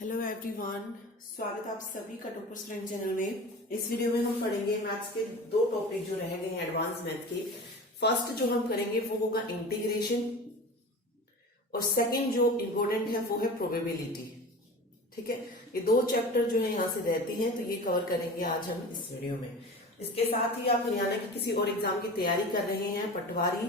Hello everyone, स्वागत है आप सभी का टॉपर स्टूडेंट चैनल में। इस वीडियो में हम पढ़ेंगे मैथ्स के दो टॉपिक जो रह गए हैं एडवांस मैथ के। फर्स्ट जो हम करेंगे वो होगा इंटीग्रेशन और सेकंड जो इम्पोर्टेंट है वो है प्रोबेबिलिटी। ठीक है, ये दो चैप्टर जो है यहाँ से रहती हैं, तो ये कवर करेंगे आज हम इस वीडियो में। इसके साथ ही आप हरियाणा की किसी और एग्जाम की तैयारी कर रहे हैं, पटवारी,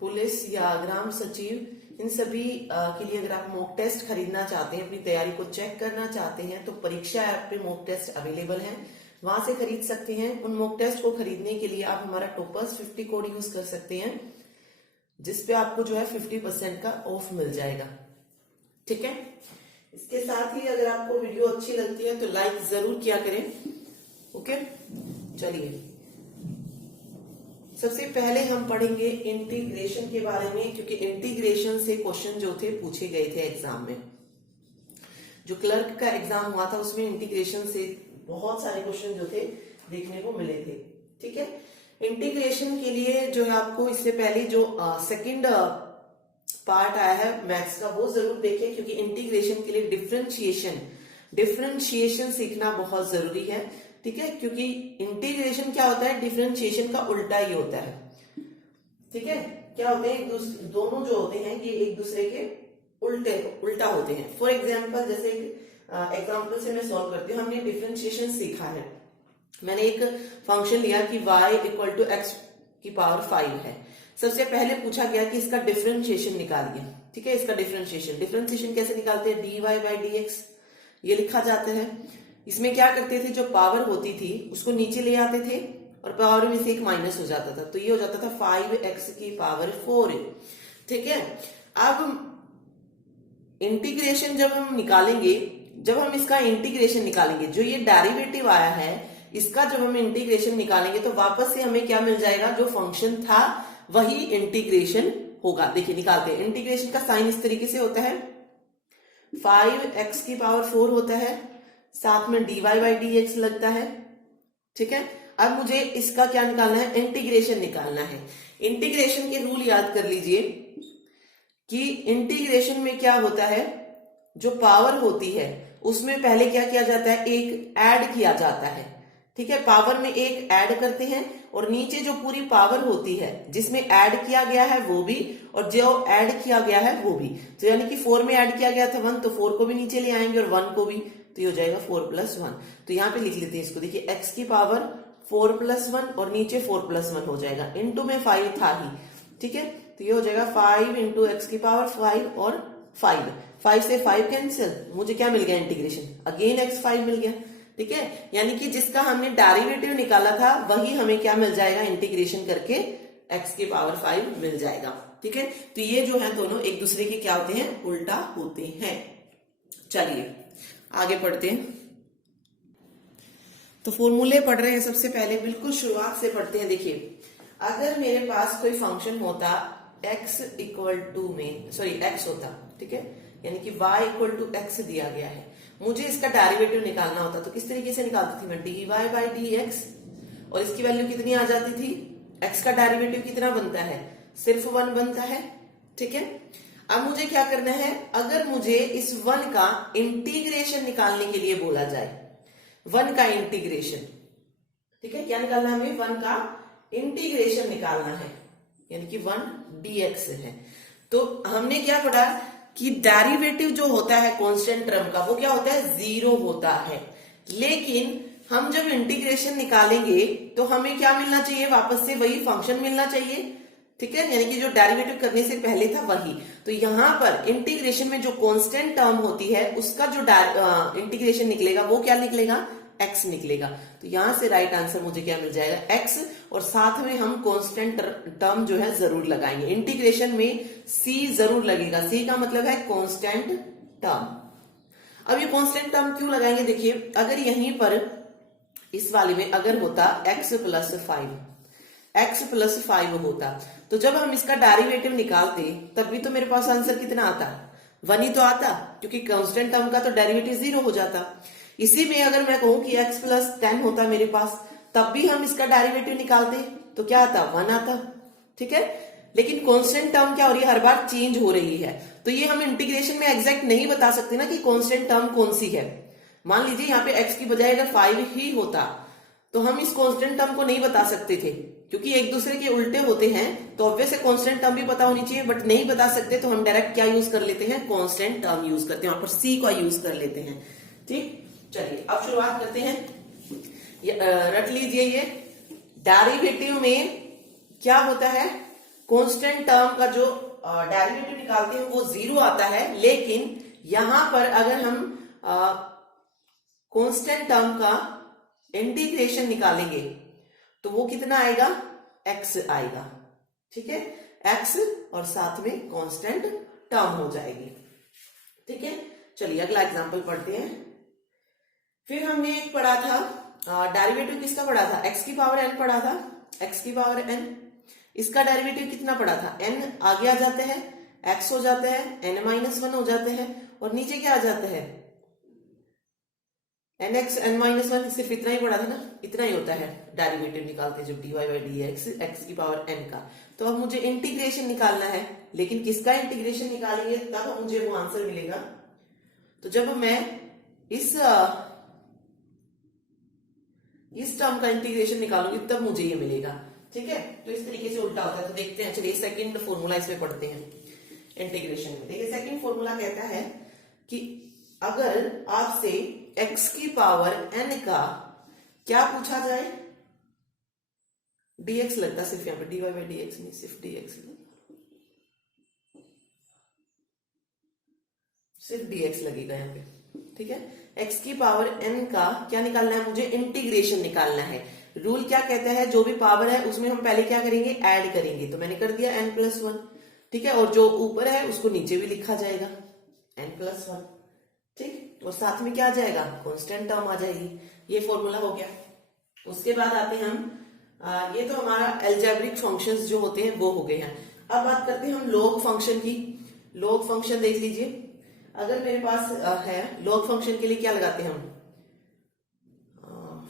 पुलिस या ग्राम सचिव, इन सभी के लिए अगर आप मॉक टेस्ट खरीदना चाहते हैं, अपनी तैयारी को चेक करना चाहते हैं, तो परीक्षा ऐप पे मॉक टेस्ट अवेलेबल हैं, वहां से खरीद सकते हैं। उन मॉक टेस्ट को खरीदने के लिए आप हमारा टॉपर्स 50 कोड यूज कर सकते हैं, जिसपे आपको जो है 50% का ऑफ मिल जाएगा। ठीक है, इसके साथ ही अगर आपको वीडियो अच्छी लगती है तो लाइक जरूर किया करें। ओके, चलिए सबसे पहले हम पढ़ेंगे इंटीग्रेशन के बारे में, क्योंकि इंटीग्रेशन से क्वेश्चन जो थे पूछे गए थे एग्जाम में। जो क्लर्क का एग्जाम हुआ था उसमें इंटीग्रेशन से बहुत सारे क्वेश्चन जो थे देखने को मिले थे। ठीक है, इंटीग्रेशन के लिए जो है आपको इससे पहले जो सेकंड पार्ट आया है मैथ्स का वो जरूर देखें, क्योंकि इंटीग्रेशन के लिए डिफरेंशिएशन सीखना बहुत जरूरी है। ठीक है, क्योंकि इंटीग्रेशन क्या होता है, डिफरेंशिएशन का उल्टा ही होता है। ठीक है, क्या होते हैं, दोनों जो होते हैं ये एक दूसरे के उल्टा होते हैं। फॉर एग्जाम्पल, जैसे एग्जाम्पल से मैं सॉल्व करती हूँ। हमने डिफरेंशिएशन सीखा है, मैंने एक फंक्शन लिया कि y इक्वल टू एक्स की पावर 5 है। सबसे पहले पूछा गया कि इसका डिफरेंशिएशन निकालिए। ठीक है, इसका डिफरेंशिएशन कैसे निकालते हैं, dy बाई dx ये लिखा जाता है। इसमें क्या करते थे, जो पावर होती थी उसको नीचे ले आते थे और पावर में से एक माइनस हो जाता था, तो ये हो जाता था 5x की पावर 4। ठीक है, अब इंटीग्रेशन जब हम इसका इंटीग्रेशन निकालेंगे, जो ये डेरिवेटिव आया है इसका जब हम इंटीग्रेशन निकालेंगे तो वापस से हमें क्या मिल जाएगा, जो फंक्शन था वही इंटीग्रेशन होगा। देखिए निकालते हैं। इंटीग्रेशन का साइन इस तरीके से होता है, 5x की पावर 4 होता है, साथ में dy बाई dx लगता है। ठीक है, अब मुझे इसका क्या निकालना है, इंटीग्रेशन निकालना है। इंटीग्रेशन के रूल याद कर लीजिए कि इंटीग्रेशन में क्या होता है, जो पावर होती है उसमें पहले क्या किया जाता है, एक ऐड किया जाता है। ठीक है, पावर में एक ऐड करते हैं और नीचे जो पूरी पावर होती है जिसमें ऐड किया गया है वो भी, और जो ऐड किया गया है वो भी। तो यानी कि 4 में ऐड किया गया था 1, तो 4 को भी नीचे ले आएंगे और 1 को भी, तो ये हो जाएगा 4 + 1। तो यहाँ पे लिख लेते हैं इसको। देखिए x की पावर 4 + 1 और नीचे 4 + 1 हो जाएगा, इंटू में 5 था ही। ठीक है, तो ये हो जाएगा 5 × x की पावर 5 और 5 से 5 कैंसिल, मुझे क्या मिल गया, इंटीग्रेशन, अगेन x 5 मिल गया। ठीक है, यानी कि जिसका हमने डेरिवेटिव निकाला था वही हमें क्या मिल जाएगा, इंटीग्रेशन करके x की पावर 5 मिल जाएगा। ठीक है, तो ये जो है दोनों एक दूसरे के क्या होते हैं, उल्टा होते हैं। चलिए आगे पढ़ते हैं। तो फॉर्मूले पढ़ रहे हैं, सबसे पहले बिल्कुल शुरुआत से पढ़ते हैं। देखिए, अगर मेरे पास कोई फंक्शन होता x इक्वल टू में x होता, ठीक है, यानी कि y इक्वल टू x दिया गया है, मुझे इसका डेरिवेटिव निकालना होता, तो किस तरीके से निकालती थी मैं, dy बाई dx, और इसकी वैल्यू कितनी आ जाती थी, x का डेरिवेटिव कितना बनता है, सिर्फ 1 बनता है। ठीक है, अब मुझे क्या करना है, अगर मुझे इस 1 का इंटीग्रेशन निकालने के लिए बोला जाए, 1 का इंटीग्रेशन, ठीक है, क्या निकालना है हमें, 1 का इंटीग्रेशन निकालना है, यानी कि 1 dx है। तो हमने क्या पढ़ा कि डेरिवेटिव जो होता है कांस्टेंट टर्म का वो क्या होता है, 0 होता है। लेकिन हम जब इंटीग्रेशन निकालेंगे तो हमें क्या मिलना चाहिए, वापस से वही फंक्शन मिलना चाहिए। ठीक है, यानी कि जो डेरिवेटिव करने से पहले था वही। तो यहां पर इंटीग्रेशन में जो कांस्टेंट टर्म होती है उसका जो इंटीग्रेशन निकलेगा वो क्या निकलेगा, x निकलेगा। तो यहां से राइट आंसर मुझे क्या मिल जाएगा, x, और साथ में हम कांस्टेंट टर्म जो है जरूर लगाएंगे। इंटीग्रेशन में c जरूर लगेगा, c का मतलब है कांस्टेंट टर्म। अब ये कांस्टेंट टर्म क्यों लगाएंगे, देखिए, अगर यहीं पर इस वाले में अगर होता x + 5 होता, तो जब हम इसका डेरिवेटिव निकालते तब भी तो मेरे पास आंसर कितना आता, 1 ही तो आता, क्योंकि कांस्टेंट टर्म का तो डेरिवेटिव 0 हो जाता। इसी में अगर मैं कहूं कि x + 10 होता मेरे पास, तब भी हम इसका डेरिवेटिव निकालते तो क्या आता, 1 आता। ठीक है, लेकिन कांस्टेंट टर्म क्या हो रही है, हर बार चेंज हो रही है, तो ये हम इंटीग्रेशन में एग्जैक्ट नहीं बता सकते ना कि कांस्टेंट टर्म कौन सी है। मान लीजिए यहाँ पे x की बजाय अगर 5 ही होता तो हम इस कांस्टेंट टर्म को नहीं बता सकते थे, क्योंकि एक दूसरे के उल्टे होते हैं, तो ऑब्वियस है कांस्टेंट टर्म भी पता होनी चाहिए, बट नहीं बता सकते तो हम डायरेक्ट क्या यूज कर लेते हैं, कांस्टेंट टर्म यूज करते हैं, वहां पर c का यूज कर लेते हैं। ठीक, चलिए अब शुरुआत करते हैं। रट लीजिए, ये डेरिवेटिव में क्या होता है, कांस्टेंट टर्म का जो डेरिवेटिव निकालते हैं वो 0 आता है, लेकिन यहां पर अगर हम कांस्टेंट टर्म का इंटीग्रेशन निकालेंगे तो वो कितना आएगा, x आएगा। ठीक है, x और साथ में कांस्टेंट टर्म हो जाएगी। ठीक है, चलिए अगला एग्जांपल पढ़ते हैं। फिर हमने एक पढ़ा था, डेरिवेटिव किसका पढ़ा था, x की पावर n पढ़ा था, x की पावर n। इसका डेरिवेटिव कितना पढ़ा था, n आगे आ जाते हैं, x हो जाता है, n-1 हो जाते हैं, और नीचे क्या आ जाता है, nx n-1। सिर्फ इतना ही पढ़ा था ना, इतना ही होता है डेरिवेटिव निकालते जब dy/dx x की पावर n का। तो अब मुझे इंटीग्रेशन निकालना है, लेकिन किसका इंटीग्रेशन निकालेंगे तब मुझे वो आंसर मिलेगा। तो जब मैं इस टर्म का इंटीग्रेशन निकालूंगी तब मुझे ये मिलेगा। ठीक है, तो इस तरीके से उल्टा होता है। तो देखते हैं, चलिए सेकंड फॉर्मूला इसमें पढ़ते हैं इंटीग्रेशन में। देखिए सेकंड फॉर्मूला कहता है कि अगर आपसे x की पावर n का क्या पूछा जाए, dx लगता सिर्फ यहाँ पे, dy/dx नहीं, सिर्फ dx, सिर्फ dx लगेगा यहाँ पे। ठीक है, x की पावर n का क्या निकालना है, मुझे इंटीग्रेशन निकालना है। रूल क्या कहता है, जो भी पावर है उसमें हम पहले क्या करेंगे, ऐड करेंगे। तो मैंने कर दिया n+1। ठीक है, और जो ऊपर है उसको नीचे भी लिखा जाएगा n+1। ठीक, और साथ में क्या आ जाएगा, कांस्टेंट टर्म आ जाएगी। ये फॉर्मूला हो गया। उसके बाद आते हैं हम, ये तो हमारा अलजेब्रिक फंक्शंस जो होते हैं वो हो गए हैं। अब बात करते हैं हम लॉग फंक्शन की। लॉग फंक्शन देख लीजिए, अगर मेरे पास है लॉग फंक्शन के लिए क्या लगाते हैं हम,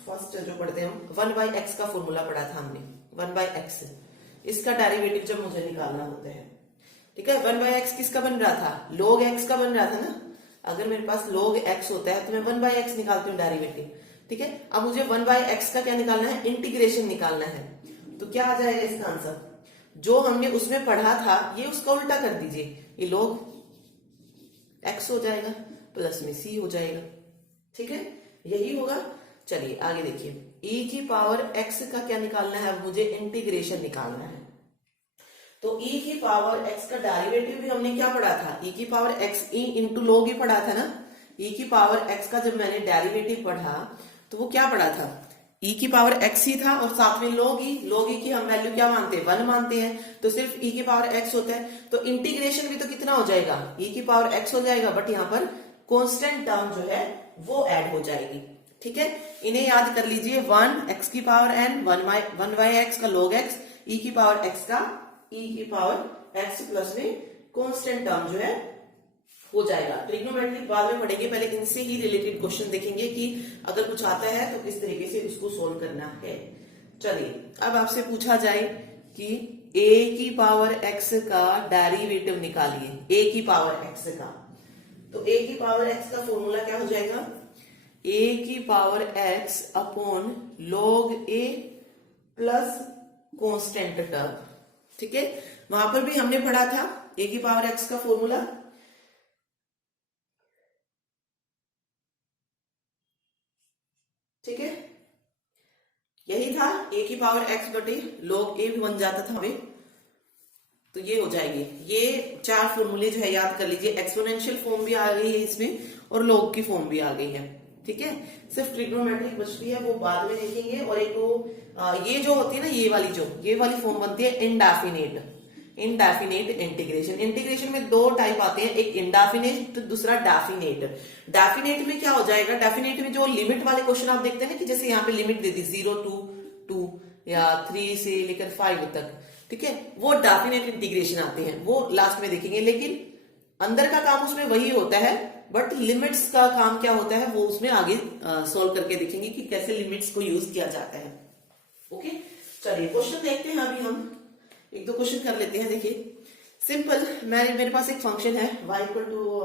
फर्स्ट जो पढ़ते हैं हम 1/x का फॉर्मूला पढ़ा था हमने, 1/x। इसका डेरिवेटिव जब मुझे निकालना होता है, ठीक है, 1/x किसका बन रहा था, log x का बन रहा था ना। अगर मेरे पास log x होता है तो मैं 1/x निकालती हूँ डेरिवेटिव। ठीक है, अब मुझे 1/x का क्या निकालना है, इंटीग्रेशन निकालना है। तो क्या आ जाएगा इसका आंसर, जो हमने उसमें पढ़ा था ये उसका उल्टा कर दीजिए, ये log x हो जाएगा, प्लस में c हो जाएगा। ठीक है, यही होगा। चलिए आगे देखिए, e की पावर x का क्या निकालना है, अब मुझे इंटीग्रेशन निकालना है। तो e की पावर x का डेरिवेटिव भी हमने क्या पढ़ा था, e की power x e into log ही पढ़ा था ना। e की पावर x का जब मैंने डेरिवेटिव पढ़ा तो वो क्या पढ़ा था, e की पावर x ही था और साथ में log e की हम वैल्यू क्या मानते हैं, 1 मानते हैं, तो सिर्फ e की पावर x होता है। तो इंटीग्रेशन भी तो कितना हो जाएगा, e की पावर x हो जाएगा, बट यहाँ पर कांस्टेंट टर्म जो है वो ऐड हो जाएगी। ठीक है, इन्हें याद कर लीजिए, 1 x की पावर n, 1/x का log x, e की पावर x का e की पावर x प्लस में कांस्टेंट टर्म जो है हो जाएगा। ट्रिग्नोमेट्रिक बाद में पढ़ेंगे, पहले इनसे ही रिलेटेड क्वेश्चन देखेंगे कि अगर कुछ आता है तो किस तरीके से उसको सोल्व करना है। चलिए अब आपसे पूछा जाए कि a की पावर x का डेरिवेटिव निकालिए, a की पावर x का। तो a की पावर x का फॉर्मूला क्या हो जाएगा, a की power x upon log a plus constant term. ठीक है, वहां पर भी हमने पढ़ा था a की पावर x का फॉर्मूला, ठीक है, यही था, a की पावर x बटे log a भी बन जाता था हमें। तो ये हो जाएगी, ये 4 फॉर्मूले जो है याद कर लीजिए। एक्सपोनेंशियल फॉर्म भी आ गई है इसमें और log की फॉर्म भी आ गई है। ठीक है, सिर्फ ट्रिग्नोमेट्रिक बचती है, वो बाद में देखेंगे। और एक तो ये जो होती है ना, ये वाली फॉर्म बनती है इनडेफिनेट इंटीग्रेशन। इंटीग्रेशन में 2 टाइप आते हैं, एक इनडेफिनेट, दूसरा डेफिनेट। डेफिनेट में क्या हो जाएगा, डेफिनेट में जो लिमिट वाले क्वेश्चन आप देखते हैं ना, कि जैसे यहाँ पे लिमिट दे दी 0 to 2 या 3 से लेकर 5 तक, ठीक है, वो डेफिनेट इंटीग्रेशन आते हैं, वो लास्ट में देखेंगे। लेकिन अंदर का काम उसमें वही होता है, बट लिमिट्स का काम क्या होता है वो उसमें आगे सॉल्व करके देखेंगे कि कैसे लिमिट्स को यूज किया जाता है। ओके, चलिए क्वेश्चन देखते हैं। अभी हम 1-2 क्वेश्चन कर लेते हैं। देखिए, सिंपल, मेरे पास एक फंक्शन है y इक्वल टू,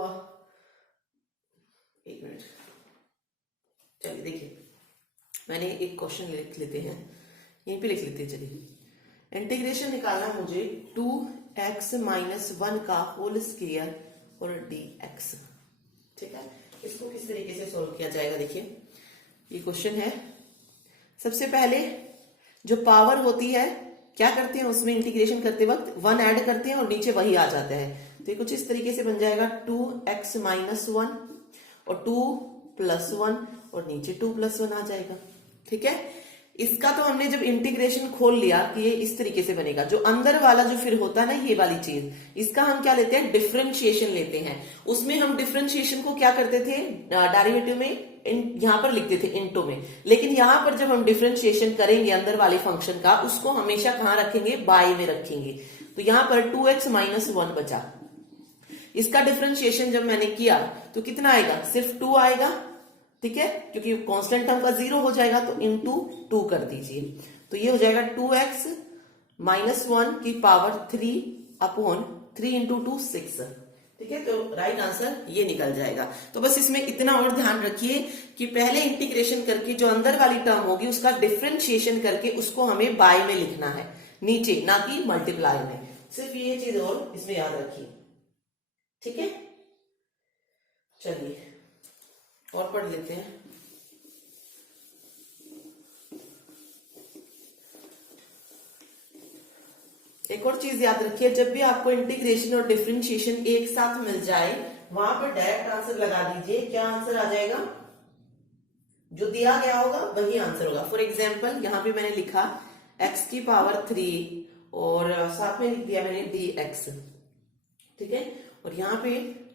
एक मिनट, चलिए देखिए, मैंने एक क्वेश्चन लिख लेते हैं, यहीं पे लिख लेते हैं। चलिए, इंटीग्रेशन निकालना है मुझे 2x माइनस 1 का होल स्क्वायर और dx। ठीक है, इसको किस तरीके से सॉल्व किया जाएगा, देखिए ये क्वेश्चन है। सबसे पहले जो पावर होती है, क्या करते हैं उसमें इंटीग्रेशन करते वक्त 1 ऐड करते हैं और नीचे वही आ जाता है। तो ये कुछ इस तरीके से बन जाएगा 2x माइनस 1 और 2 प्लस 1 और नीचे 2 प्लस 1 आ जाएगा। ठीक है, इसका तो हमने जब इंटीग्रेशन खोल लिया कि ये इस तरीके से बनेगा। जो अंदर वाला जो फिर होता है ना, ये वाली चीज, इसका हम क्या लेते हैं, डिफरेंशिएशन लेते हैं। उसमें हम डिफरेंशिएशन को क्या करते थे, डेरिवेटिव में यहां पर लिखते थे इनटू में, लेकिन यहां पर जब हम डिफरेंशिएशन करेंगे अंदर वाले फंक्शन का, उसको हमेशा कहां रखेंगे, बाय में रखेंगे। तो यहां पर 2x माइनस 1 बचा। इसका डिफरेंशिएशन जब मैंने किया तो कितना आएगा, सिर्फ 2 आएगा। ठीक है, क्योंकि कांस्टेंट टर्म का 0 हो जाएगा, तो इंटू 2 कर दीजिए। तो ये हो जाएगा 2x माइनस 1 की पावर 3 अपॉन 3 इंटू 2 6। ठीक है, तो राइट आंसर ये निकल जाएगा। तो बस इसमें इतना और ध्यान रखिए कि पहले इंटीग्रेशन करके जो अंदर वाली टर्म होगी उसका डिफरेंशिएशन करके उसको हमें बाय में लिखना है, नीचे, ना कि मल्टीप्लाई में। सिर्फ ये चीज और इसमें याद रखिए। ठीक है, चलिए और पढ़ लेते हैं। एक और चीज याद रखिए, जब भी आपको इंटीग्रेशन और डिफरेंशिएशन एक साथ मिल जाए, वहां पर डायरेक्ट आंसर लगा दीजिए। क्या आंसर आ जाएगा, जो दिया गया होगा वही आंसर होगा। फॉर एग्जाम्पल यहां पे मैंने लिखा x की पावर 3 और साथ में लिख दिया मैंने dx। ठीक है, और यहाँ पे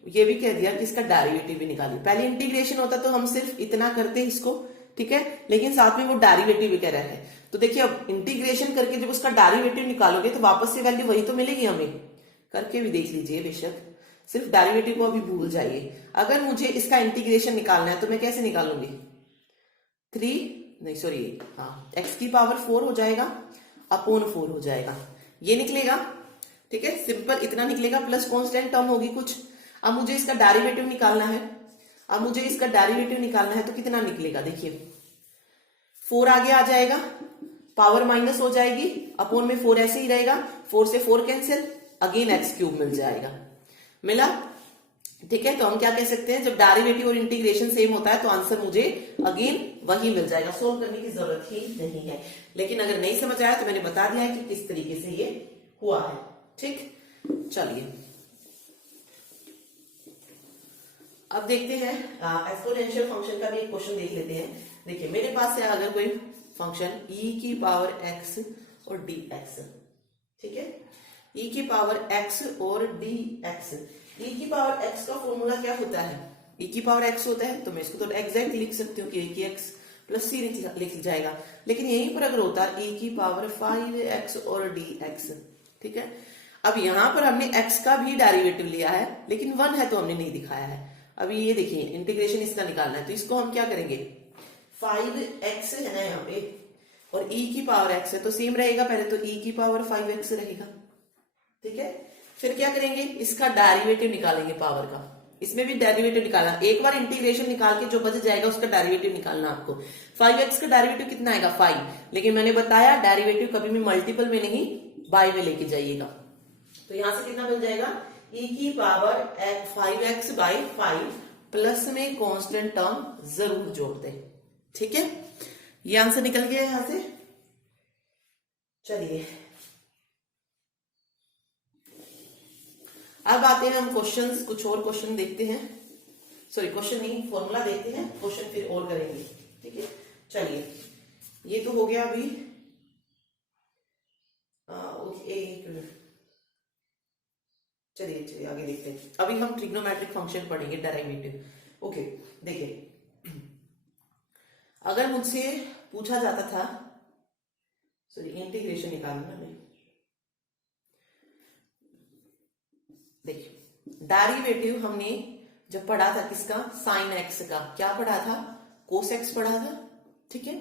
ये भी कह दिया कि इसका डेरिवेटिव भी निकालिए। पहले इंटीग्रेशन होता तो हम सिर्फ इतना करते इसको, ठीक है, लेकिन साथ में वो डेरिवेटिव भी कह रहा है। तो देखिए, अब इंटीग्रेशन करके जब उसका डेरिवेटिव निकालोगे तो वापस से वैल्यू वही तो मिलेगी हमें। करके भी देख लीजिए बेशक, सिर्फ डेरिवेटिव को अभी भूल जाइए। अगर मुझे इसका इंटीग्रेशन निकालना है तो मैं कैसे निकालूंगी, 3 नहीं सॉरी, हाँ, x की पावर 4 हो जाएगा अपॉन 4 हो जाएगा, ये निकलेगा। ठीक है, सिंपल इतना निकलेगा, प्लस कांस्टेंट टर्म होगी कुछ। अब मुझे इसका डेरिवेटिव निकालना है, तो कितना निकलेगा, देखिए 4 आगे आ जाएगा, पावर माइनस हो जाएगी, अपॉन में 4 ऐसे ही रहेगा, 4 से 4 कैंसिल, अगेन x क्यूब मिल जाएगा, मिला। ठीक है, तो हम क्या कह सकते हैं, जब डेरिवेटिव और इंटीग्रेशन सेम होता है तो आंसर मुझे अगेन वही मिल जाएगा, सोल्व करने की जरूरत ही नहीं है। लेकिन अगर नहीं समझ आया तो मैंने बता दिया है कि किस तरीके से ये हुआ है। ठीक, चलिए अब देखते हैं एक्सपोनेंशियल फंक्शन का भी एक क्वेश्चन देख लेते हैं। देखिए, मेरे पास है अगर कोई फंक्शन e की पावर x और dx। ठीक है, e की पावर x और dx। e की पावर x का फॉर्मूला क्या होता है, e की पावर x होता है, तो मैं इसको तो एग्जैक्ट लिख सकती हूँ कि e की x प्लस c लिख जाएगा। लेकिन यहीं पर अगर होता है e की पावर 5x और dx। ठीक है, अब यहां पर हमने x का भी डेरिवेटिव लिया है, लेकिन 1 है तो हमने नहीं दिखाया है। अभी ये देखिए, इंटीग्रेशन इसका निकालना है, तो इसको हम क्या करेंगे, 5x है ना यहाँ पे, और e की पावर x है तो सेम रहेगा, पहले तो e की पावर 5x रहेगा। ठीक है, फिर क्या करेंगे, इसका डेरिवेटिव निकालेंगे पावर का, इसमें भी डेरिवेटिव निकालना। एक बार इंटीग्रेशन निकाल के जो बच जाएगा उसका डेरिवेटिव निकालना आपको। 5x का डेरिवेटिव कितना आएगा, 5, लेकिन मैंने बताया डेरिवेटिव कभी भी मल्टीपल में नहीं, बाय में लेके जाइएगा। तो यहां से कितना मिल जाएगा, e की पावर 5x बाई 5 प्लस में कांस्टेंट टर्म जरूर जोड़ दे। ठीक है, ये आंसर निकल गया यहां से। चलिए अब आते हैं हम क्वेश्चंस, कुछ और क्वेश्चन देखते हैं, सॉरी क्वेश्चन नहीं, फॉर्मूला देखते हैं, क्वेश्चन फिर और करेंगे। ठीक है, चलिए ये तो हो गया अभी। चलिए आगे देखते हैं। अभी हम ट्रिग्नोमेट्रिक फंक्शन पढ़ेंगे, डेरिवेटिव। ओके, देखिए अगर मुझसे पूछा जाता था, सॉरी इंटीग्रेशन निकालना में, देखिए डेरिवेटिव हमने जब पढ़ा था किसका, साइन एक्स का, क्या पढ़ा था, कोस एक्स पढ़ा था। ठीक है,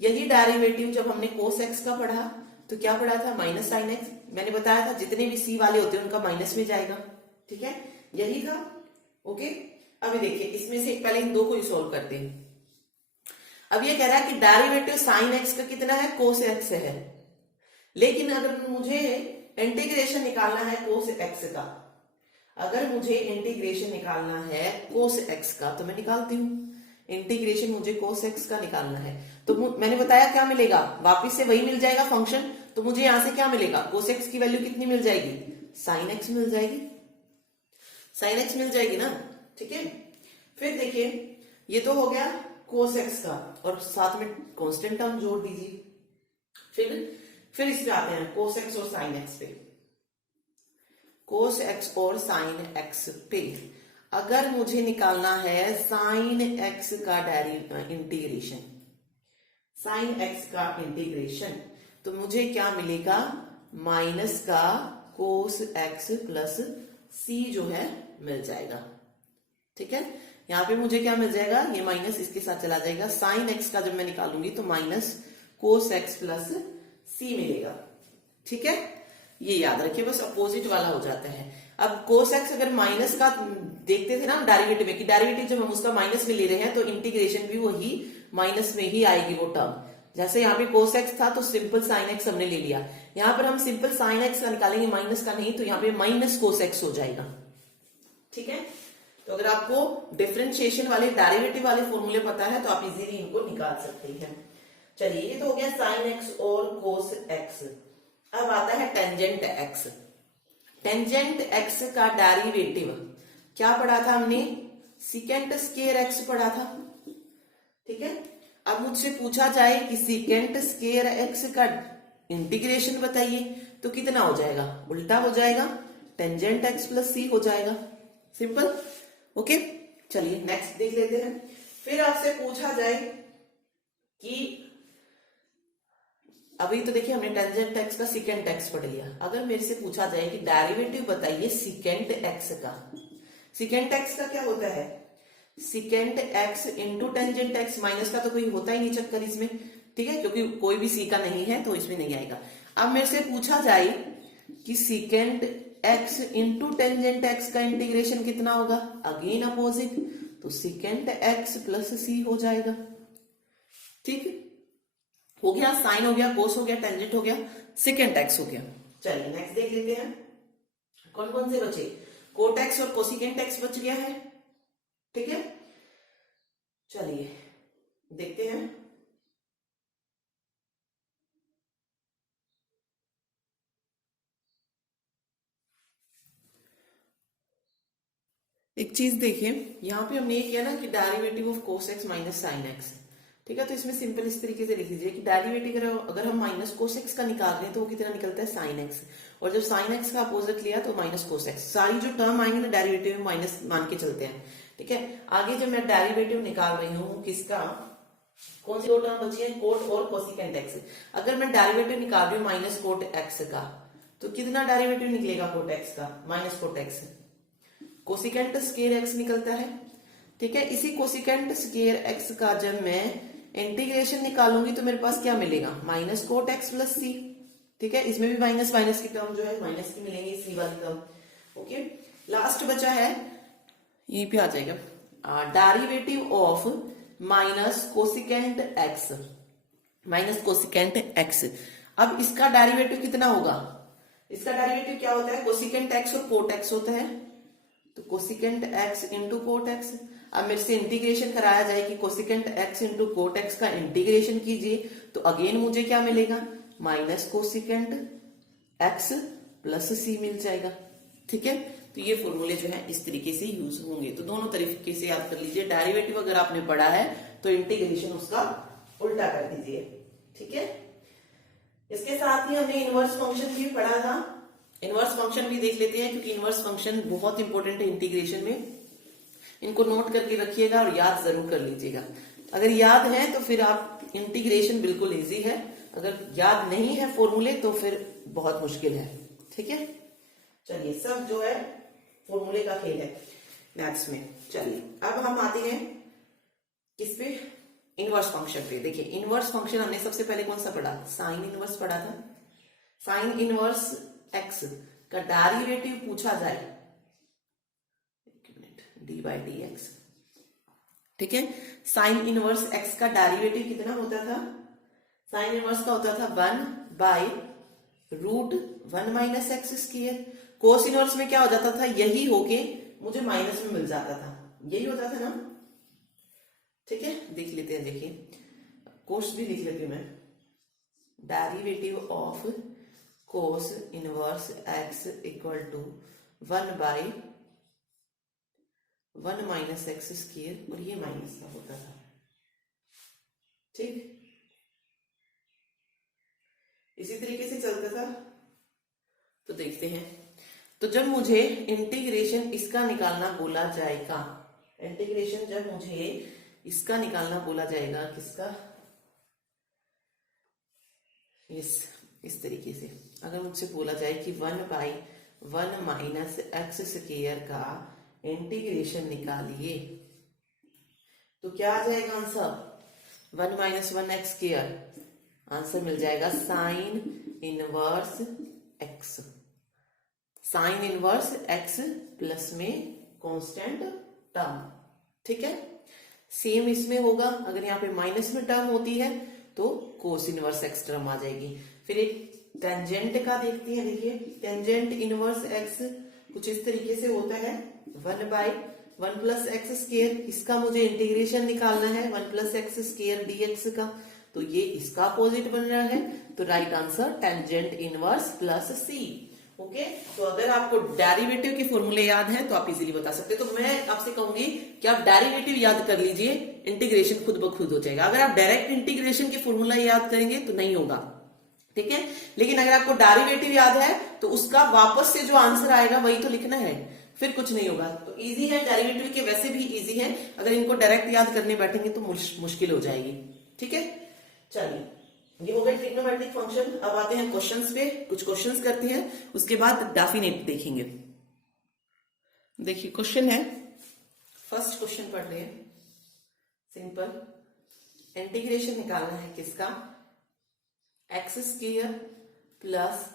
यही डेरिवेटिव जब हमने कोस एक्स का पढ़ा तो क्या पढ़ा था, माइनस साइन एक्स। मैंने बताया था जितने भी सी वाले होते हैं उनका माइनस में जाएगा, ठीक है, यही था। ओके, अभी देखिए इसमें से पहले इन दो को ही सोल्व करते हैं। अब ये कह रहा है कि डेरिवेटिव साइन एक्स का कितना है, कोस एक्स है। लेकिन अगर मुझे इंटीग्रेशन निकालना है कोस एक्स का, अगर मुझे इंटीग्रेशन निकालना है कोस एक्स का तो मैं निकालती हूं। इंटीग्रेशन मुझे कोस एक्स का निकालना है तो मैंने बताया क्या मिलेगा, वापिस से वही मिल जाएगा फंक्शन। तो मुझे यहां से क्या मिलेगा, कोस एक्स की वैल्यू कितनी मिल जाएगी, साइन एक्स मिल जाएगी, साइन एक्स मिल जाएगी ना, ठीक है। फिर देखिए ये तो हो गया कोस एक्स का, और साथ में कांस्टेंट टर्म जोड़ दीजिए। फिर इस पे आते हैं कोस एक्स और साइन एक्स पे। कोस एक्स और साइन एक्स पे अगर मुझे निकालना है साइन एक्स का इंटीग्रेशन, साइन एक्स का इंटीग्रेशन, तो मुझे क्या मिलेगा, माइनस का कोस एक्स प्लस सी जो है मिल जाएगा, ठीक है। यहां पे मुझे क्या मिल जाएगा, ये माइनस इसके साथ चला जाएगा, साइन एक्स का जब मैं निकालूंगी तो माइनस कोस एक्स प्लस सी मिलेगा, ठीक है। ये याद रखिए, बस अपोजिट वाला हो जाता है। अब कोस एक्स अगर माइनस का देखते थे ना डेरिवेटिव में, कि डेरिवेटिव जब हम उसका माइनस में ले रहे हैं तो इंटीग्रेशन भी वही माइनस में ही आएगी वो टर्म। जैसे यहाँ पे कोस एक्स था तो सिंपल साइन एक्स हमने ले लिया, यहाँ पर हम सिंपल साइन एक्स का निकालेंगे, माइनस का नहीं, तो यहाँ पे माइनस कोस एक्स हो जाएगा, ठीक है। तो अगर आपको डिफरेंशिएशन वाले डेरिवेटिव वाले फॉर्मूले पता है तो आप इजीली इनको निकाल सकते हैं। चलिए ये तो हो गया साइन एक्स और कोस एक्स। अब आता है टेंजेंट एक्स। टेंजेंट एक्स का डेरिवेटिव क्या पढ़ा था हमने, सीकेंट स्क्वायर एक्स पढ़ा था, ठीक है। अब मुझसे पूछा जाए कि सीकेंट स्क्वायर एक्स का इंटीग्रेशन बताइए तो कितना हो जाएगा, उल्टा हो जाएगा, टेंजेंट एक्स प्लस सी हो जाएगा, सिंपल। ओके, चलिए नेक्स्ट देख लेते हैं। फिर आपसे पूछा जाए कि अभी तो देखिए हमने टेंजेंट एक्स का सीकेंट एक्स पढ़ लिया, अगर मेरे से पूछा जाए कि डेरिवेटिव बताइए सीकेंट एक्स का, सीकेंट एक्स का क्या होता है, secant x into tangent x, minus का तो कोई होता ही नहीं चक्कर इसमें, ठीक है, क्योंकि कोई भी सी का नहीं है तो इसमें नहीं आएगा। अब मेरे से पूछा जाए कि secant x into tangent x का इंटीग्रेशन कितना होगा, अगेन अपोजिट, तो सीकेंट एक्स प्लस सी हो जाएगा, ठीक हो गया। साइन हो गया, कोस हो गया, टेंजेंट हो गया, सेकेंड एक्स हो गया। चलिए नेक्स्ट देख लेते हैं कौन कौन से बचे, कोट एक्स और कोसिकेंट एक्स बच गया है, ठीक है। चलिए देखते हैं। एक चीज देखिए, यहां पे हमने ये किया ना कि derivative of cos x minus sine x, ठीक है। तो इसमें सिंपल इस तरीके से लिख लीजिए कि डेरिवेटिव अगर हम माइनस कोस एक्स का निकाल रहे हैं तो वो कितना निकलता है, साइन एक्स, और जब साइन एक्स का अपोजिट लिया तो माइनस कोस एक्स। सारी जो टर्म आएंगे ना डेरिवेटिव में माइनस मान के चलते हैं, ठीक है। आगे जब मैं डेरिवेटिव निकाल रही हूँ किसका, कौन सी दो टर्म बची है, कोट और कोसिकेंट एक्स, अगर मैं डेरिवेटिव निकाल रही हूँ माइनस कोट एक्स का तो कितना डेरिवेटिव निकलेगा कोट एक्स का, minus cot x, cosecant square x निकलता है, ठीक है। इसी कोसिकेंट स्क्वायर एक्स का जब मैं इंटीग्रेशन निकालूंगी तो मेरे पास क्या मिलेगा, माइनस कोट एक्स प्लस सी, ठीक है। इसमें भी माइनस माइनस की टर्म जो है माइनस की मिलेंगी, सी वाली टर्म, ओके। लास्ट बचा है, यहीं पे आ जाएगा, derivative of minus cosecant x, minus cosecant x. अब इसका डेरिवेटिव कितना होगा, इसका डेरिवेटिव क्या होता है, कोसिकेंट एक्स और कोट एक्स होता है, तो cosecant x into cot x. अब मेरे से इंटीग्रेशन कराया जाए कि cosecant x into cot x का इंटीग्रेशन कीजिए तो अगेन मुझे क्या मिलेगा, माइनस कोसिकेंट एक्स प्लस सी मिल जाएगा, ठीक है। तो ये फॉर्मूले जो है इस तरीके से यूज होंगे, तो दोनों तरीके से याद कर लीजिए। डेरिवेटिव अगर आपने पढ़ा है तो इंटीग्रेशन उसका उल्टा कर दीजिए, ठीक है। इसके साथ ही हमने इनवर्स फंक्शन भी पढ़ा था, इनवर्स फंक्शन भी देख लेते हैं क्योंकि इनवर्स फंक्शन बहुत इंपॉर्टेंट है इंटीग्रेशन में। इनको नोट करके रखिएगा और याद जरूर कर लीजिएगा। अगर याद है तो फिर आप इंटीग्रेशन बिल्कुल इजी है, अगर याद नहीं है फॉर्मूले तो फिर बहुत मुश्किल है, ठीक है। चलिए सब जो है फॉर्मूले का खेल है मैथ्स में। चलिए अब हम आते हैं किस पे, इनवर्स फंक्शन पे। देखिए इनवर्स फंक्शन हमने सबसे पहले कौन सा पढ़ा, साइन इनवर्स पढ़ा था, साइन इनवर्स एक्स का डेरिवेटिव पूछा जाए, एक minute, d by d x, ठीक है। साइन इनवर्स एक्स का डेरिवेटिव कितना होता था? साइन इनवर्स का होता था 1 by root 1 minus x square. Cos inverse में क्या हो जाता था? यही होके मुझे माइनस में मिल जाता था, यही होता था ना, ठीक है। देख लेते हैं, देखिए कोस भी लिख लेती हूं मैं। Derivative of cos inverse x equal to 1 by 1 minus x square, और ये माइनस का होता था, ठीक। इसी तरीके से चलता था। तो देखते हैं, तो जब मुझे इंटीग्रेशन इसका निकालना बोला जाएगा, इंटीग्रेशन जब मुझे इसका निकालना बोला जाएगा, किसका? इस तरीके से अगर मुझसे बोला जाए कि 1 बाई 1 माइनस एक्स स्क्वायर का इंटीग्रेशन निकालिए, तो क्या आ जाएगा answer? 1 minus 1 X square, answer मिल जाएगा sine inverse X. Sine inverse X plus में कांस्टेंट टर्म, ठीक है। सेम इसमें होगा, अगर यहाँ पे माइनस में टर्म होती है तो कोस इनवर्स एक्स टर्म आ जाएगी। फिर एक टेंजेंट का देखते हैं, देखिए टेंजेंट इनवर्स एक्स कुछ इस तरीके से होता है, 1 बाई 1 प्लस एक्स स्क्वायर, इसका मुझे इंटीग्रेशन निकालना है 1 प्लस एक्स स्क्वायर डीएक्स का, तो ये इसका अपोजिट बन रहा है, तो right answer tangent inverse plus C. Okay, तो अगर आपको डेरिवेटिव के फॉर्मूले याद है तो आप इजीली बता सकते हैं। तो मैं आपसे कहूंगी कि आप डेरिवेटिव याद कर लीजिए, इंटीग्रेशन खुद ब खुद हो जाएगा। अगर आप डायरेक्ट इंटीग्रेशन के फॉर्मूला याद करेंगे तो नहीं होगा, ठीक है। लेकिन अगर आपको डेरिवेटिव याद है तो उसका वापस से जो आंसर आएगा वही तो लिखना है, फिर कुछ नहीं होगा। तो इजी है, डेरिवेटिव के वैसे भी इजी है, अगर इनको डायरेक्ट याद करने बैठेंगे तो मुश्किल हो जाएगी, ठीक है। चलिए, ये हो गए ट्रिग्नोमेट्रिक फंक्शन। अब आते हैं क्वेश्चंस पे, कुछ क्वेश्चंस करते हैं, उसके बाद डेफिनेट देखेंगे। देखिए क्वेश्चन है, फर्स्ट क्वेश्चन पढ़ रहे हैं, सिंपल। इंटीग्रेशन निकालना है किसका? X square plus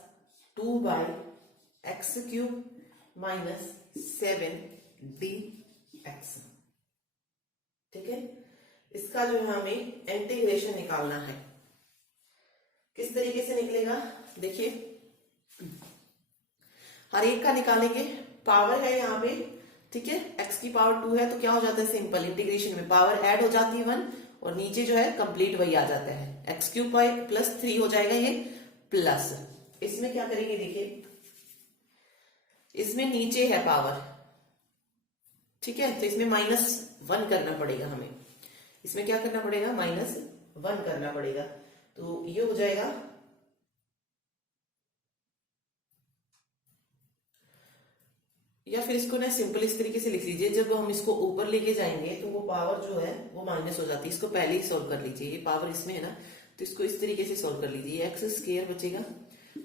2 by x cube minus 7 D x, ठीक है। इसका जो है हमें इंटीग्रेशन निकालना है, किस तरीके से निकलेगा? देखिए हर एक का निकालेंगे, पावर है यहाँ पे, ठीक है। x की पावर 2 है तो क्या हो जाता है? सिंपल इंटीग्रेशन में पावर ऐड हो जाती है 1, और नीचे जो है कंप्लीट वही आ जाता है, एक्स क्यूब बाई प्लस 3 हो जाएगा ये, प्लस इसमें क्या करेंगे? देखिए इसमें नीचे है पावर, ठीक है, तो इसमें -1 करना पड़ेगा हमें, इसमें क्या करना पड़ेगा? -1 करना पड़ेगा, तो ये हो जाएगा या फिर इसको ना सिंपल इस तरीके से लिख लीजिए, जब हम इसको ऊपर लेके जाएंगे तो वो पावर जो है वो माइनस हो जाती है। इसको पहले ही सोल्व कर लीजिए, ये पावर इसमें है ना, तो इसको इस तरीके से सोल्व कर लीजिए। एक्स स्क्वायर बचेगा